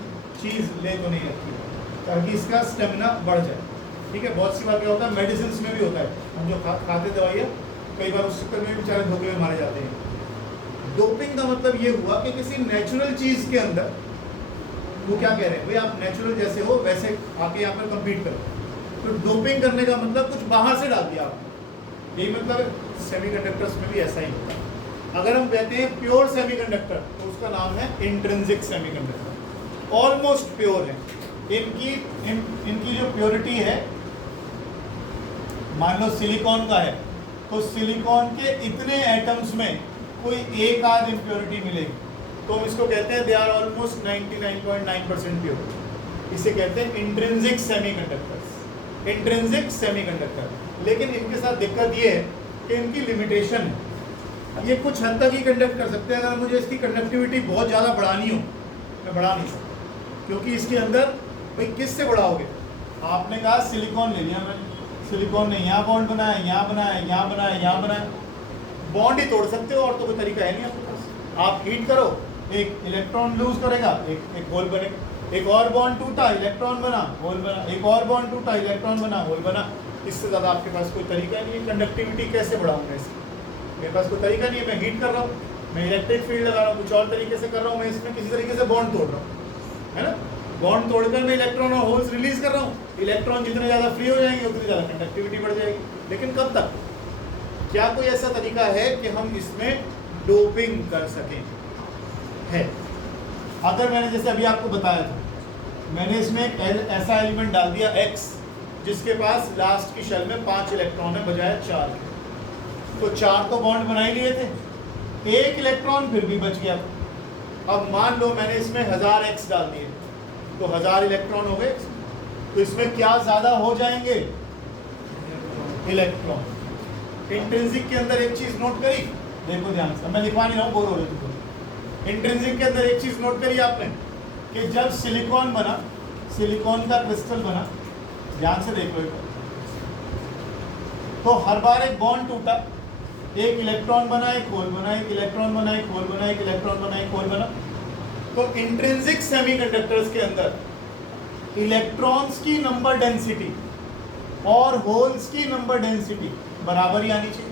चीज़ ले तो नहीं रखी है, ताकि इसका स्टेमिना बढ़ जाए, ठीक है। बहुत सी बार क्या होता है, मेडिसिन में भी होता है, हम जो खाते दवाइयाँ कई बार उस चक्कर में बेचारे धोखे में मारे जाते हैं। डोपिंग का मतलब ये हुआ कि किसी नेचुरल चीज़ के अंदर वो क्या कह रहे हैं, भाई आप नेचुरल जैसे हो वैसे आके यहाँ पर कम्पीट करो। तो डोपिंग करने का मतलब कुछ बाहर से डाल दिया आपने, यही मतलब सेमीकंडक्टर्स में भी ऐसा ही होता है। अगर हम कहते हैं प्योर सेमीकंडक्टर तो उसका नाम है इंट्रिंसिक सेमीकंडक्टर, ऑलमोस्ट प्योर है। इनकी जो प्योरिटी है, मान लो सिलिकॉन का है तो सिलिकॉन के इतने एटम्स में कोई एक आध इम्प्योरिटी मिलेगी तो हम इसको कहते हैं दे आर ऑलमोस्ट 99.9% प्योर। इसे कहते हैं इंट्रिंसिक सेमीकंडक्टर्स, इंट्रिंसिक सेमीकंडक्टर। लेकिन इनके साथ दिक्कत ये है कि इनकी लिमिटेशन है, ये कुछ हद तक ही कंडक्ट कर सकते हैं। अगर मुझे इसकी कंडक्टिविटी बहुत ज़्यादा बढ़ानी हो मैं बढ़ा नहीं सकता, क्योंकि इसके अंदर भाई किससे बढ़ाओगे। आपने कहा सिलिकॉन ले लिया मैंने, सिलिकॉन ने यहाँ बॉन्ड बनाया, यहाँ बनाया, यहाँ बनाया, यहाँ बनाया, बॉन्ड ही तोड़ सकते हो और तो कोई तरीका है नहीं आपके पास। आप हीट करो, एक इलेक्ट्रॉन लूज करेगा, एक होल बनेगा, एक और बॉन्ड टूटा, इलेक्ट्रॉन बना, होल बना, एक और बॉन्ड टूटा, इलेक्ट्रॉन बना, होल बना। इससे ज़्यादा आपके पास कोई तरीका नहीं है। कंडक्टिविटी कैसे बढ़ाऊंगा इसकी, मेरे पास कोई तरीका नहीं है। मैं हीट कर रहा हूँ, मैं इलेक्ट्रिक फील्ड लगा रहा हूँ, कुछ और तरीके से कर रहा हूँ, मैं इसमें किसी तरीके से बॉन्ड तोड़ रहा हूँ, है ना। बॉन्ड तोड़कर मैं इलेक्ट्रॉन और होल्स रिलीज कर रहा हूँ, इलेक्ट्रॉन जितने ज़्यादा फ्री हो जाएंगे उतनी ज़्यादा कंडक्टिविटी बढ़ जाएगी। लेकिन कब तक, क्या कोई ऐसा तरीका है कि हम इसमें डोपिंग कर सकें? है। अगर मैंने जैसे अभी आपको बताया था, मैंने इसमें एक ऐसा एलिमेंट डाल दिया X जिसके पास लास्ट की शेल में 5 इलेक्ट्रॉन है बजाय 4 के, तो 4 तो बॉन्ड बना ही लिए थे, एक इलेक्ट्रॉन फिर भी बच गया। अब मान लो मैंने इसमें 1000 X डाल दिए, तो 1000 इलेक्ट्रॉन हो गए। तो इसमें क्या ज्यादा हो जाएंगे? इलेक्ट्रॉन। इंट्रिंसिक के अंदर एक चीज नोट करी, देखो ध्यान से, मैं लिखवा नहीं रहा हूँ, बोर हो रहे थे। इंट्रिंसिक के अंदर एक चीज नोट करी आपने कि जब सिलिकॉन बना, सिलिकॉन का क्रिस्टल बना, ध्यान से देख लो, तो हर बार एक बॉन्ड टूटा, एक इलेक्ट्रॉन बना, एक होल बना, एक इलेक्ट्रॉन बना, एक होल बना, एक इलेक्ट्रॉन बना, एक होल बना। तो इंट्रिंसिक सेमीकंडक्टर्स के अंदर इलेक्ट्रॉन्स की नंबर डेंसिटी और होल्स की नंबर डेंसिटी बराबर ही आनी चाहिए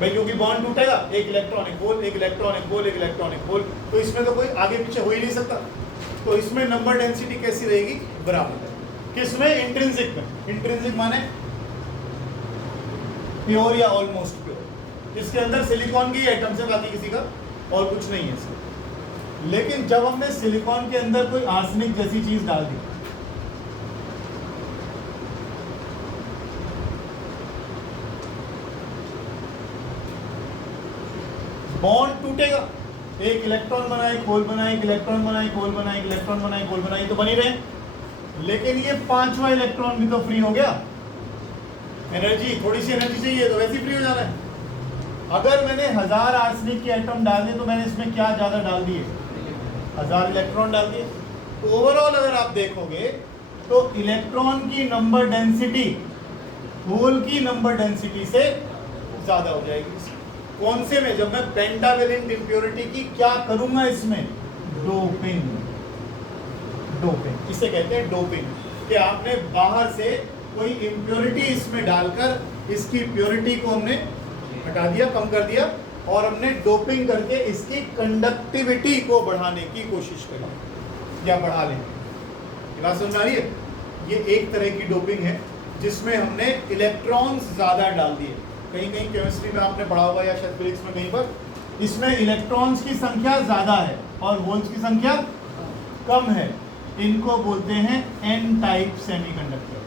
भाई, क्योंकि बॉन्ड टूटेगा, एक इलेक्ट्रॉन एक होल, एक इलेक्ट्रॉन एक होल, एक इलेक्ट्रॉन एक होल, तो इसमें तो कोई आगे पीछे हो ही नहीं सकता। तो इसमें नंबर डेंसिटी कैसी रहेगी? बराबर। किसमें? इंट्रिंसिक में। इंट्रिंसिक माने प्योर या ऑलमोस्ट प्योर, जिसके अंदर सिलिकॉन की एटम्स है, बाकी किसी का और कुछ नहीं है इसमें। लेकिन जब हमने सिलिकॉन के अंदर कोई आर्सेनिक जैसी चीज डाल दी, बॉन्ड टूटेगा, एक इलेक्ट्रॉन बना, एक होल बना, एक इलेक्ट्रॉन बना, एक होल बना, एक इलेक्ट्रॉन बना, एक होल बना, ये तो बनी रहे। लेकिन ये पांचवा इलेक्ट्रॉन भी तो फ्री हो गया, एनर्जी, थोड़ी सी एनर्जी चाहिए तो वैसे ही फ्री हो जाना है। अगर मैंने 1000 आर्सेनिक के एटम डाल दिए तो मैंने इसमें क्या ज्यादा डाल दिए? 1000 इलेक्ट्रॉन डाल दिए। तो ओवरऑल अगर आप देखोगे तो इलेक्ट्रॉन की नंबर डेंसिटी होल की नंबर डेंसिटी से ज्यादा हो जाएगी। कौन से में? जब मैं पेंटावेलेंट इंप्योरिटी की क्या करूंगा इसमें? डोपिंग। डोपिंग इसे कहते हैं, डोपिंग, कि आपने बाहर से कोई इंप्योरिटी इसमें डालकर इसकी प्योरिटी को हमने हटा दिया, कम कर दिया, और हमने डोपिंग करके इसकी कंडक्टिविटी को बढ़ाने की कोशिश करी या बढ़ा लेंगे। ये बात समझ आ रही है? ये एक तरह की डोपिंग है जिसमें हमने इलेक्ट्रॉन्स ज्यादा डाल दिए। कहीं कहीं केमिस्ट्री में आपने पढ़ा होगा या शायद फिजिक्स में कहीं पर, इसमें इलेक्ट्रॉन्स की संख्या ज्यादा है और होल्स की संख्या कम है। इनको बोलते हैं एन टाइप सेमीकंडक्टर्स।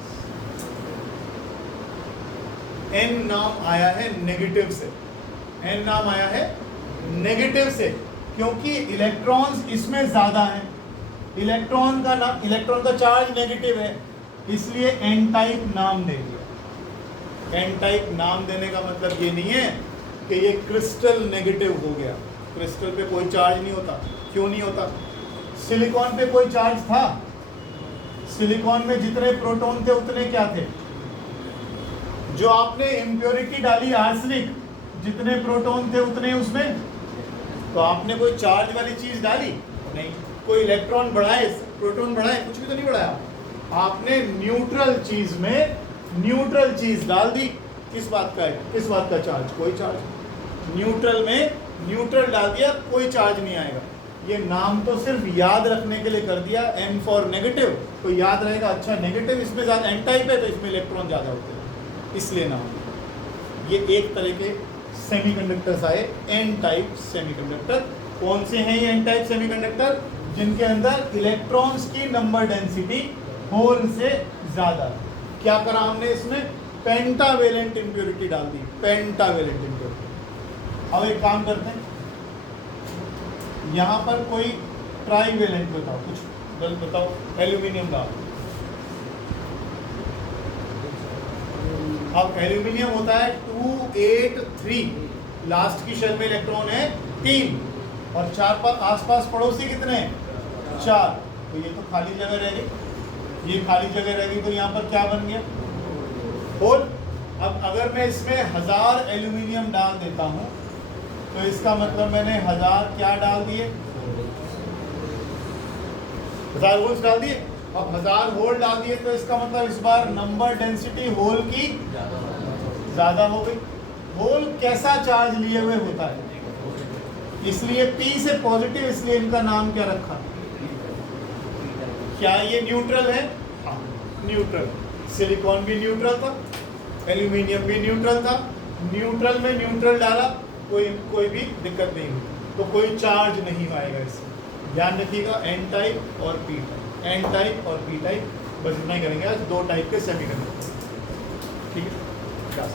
एन नाम आया है नेगेटिव से, एन नाम आया है नेगेटिव से, क्योंकि इलेक्ट्रॉन्स इसमें ज्यादा हैं। इलेक्ट्रॉन का चार्ज नेगेटिव है, इसलिए एन टाइप नाम दे दिया। एन टाइप नाम देने का मतलब ये नहीं है कि ये क्रिस्टल नेगेटिव हो गया। क्रिस्टल पे कोई चार्ज नहीं होता। क्यों नहीं होता? सिलिकॉन पे कोई चार्ज था। सिलिकॉन में जितने प्रोटॉन थे उतने क्या थे? जो आपने इम्प्योरिटी डाली आर्सेनिक, जितने प्रोटॉन थे उतने उसमें, तो आपने कोई चार्ज वाली चीज डाली नहीं। कोई इलेक्ट्रॉन बढ़ाए, प्रोटॉन बढ़ाए, कुछ भी तो नहीं बढ़ाया। आपने न्यूट्रल चीज में न्यूट्रल चीज डाल दी। किस बात का है? किस बात का चार्ज? कोई चार्ज। न्यूट्रल में न्यूट्रल डाल दिया, कोई चार्ज नहीं आएगा। ये नाम तो सिर्फ याद रखने के लिए कर दिया, एन फॉर नेगेटिव, तो याद रहेगा। अच्छा नेगेटिव इसमें ज्यादा, एन टाइप है तो इसमें इलेक्ट्रॉन ज्यादा होते हैं, इसलिए नाम। ये एक तरह के सेमीकंडक्टर्स आए, एन टाइप सेमीकंडक्टर। कौन से हैं ये एन टाइप सेमीकंडक्टर? जिनके अंदर इलेक्ट्रॉन्स की नंबर डेंसिटी होल से ज्यादा। क्या करा हमने इसमें? पेंटावेलेंट इंप्योरिटी डाल दी, पेंटावेलेंट इंप्योरिटी। अब एक काम करते हैं, यहां पर कोई ट्राईवेलेंट बताओ, कुछ गलत बताओ। एल्यूमिनियम का, अब एल्यूमिनियम होता है 283, लास्ट की शेल में इलेक्ट्रॉन है 3 और 4 पर आसपास पड़ोसी कितने हैं? 4। तो ये तो खाली जगह रह गई, ये खाली जगह रह गई, तो यहाँ पर क्या बन गया? होल। अब अगर मैं इसमें 1000 एल्यूमिनियम डाल देता हूँ तो इसका मतलब मैंने 1000 क्या डाल दिए? 1000 होल्स डाल दिए। अब 1000 होल डाल दिए तो इसका मतलब इस बार नंबर डेंसिटी होल की ज्यादा हो गई। होल कैसा चार्ज लिए हुए होता है? इसलिए P से पॉजिटिव, इसलिए इनका नाम क्या रखा? क्या ये न्यूट्रल है? हाँ न्यूट्रल। सिलिकॉन भी न्यूट्रल था, एल्यूमिनियम भी न्यूट्रल था। न्यूट्रल में न्यूट्रल डाला, कोई भी दिक्कत नहीं हुई, तो कोई चार्ज नहीं आएगा इससे। ध्यान रखिएगा, एन टाइप और पी टाइप, एन टाइप और पी टाइप, बस इतना ही करेंगे आज। 2 टाइप के सेमीकंडक्टर, ठीक है।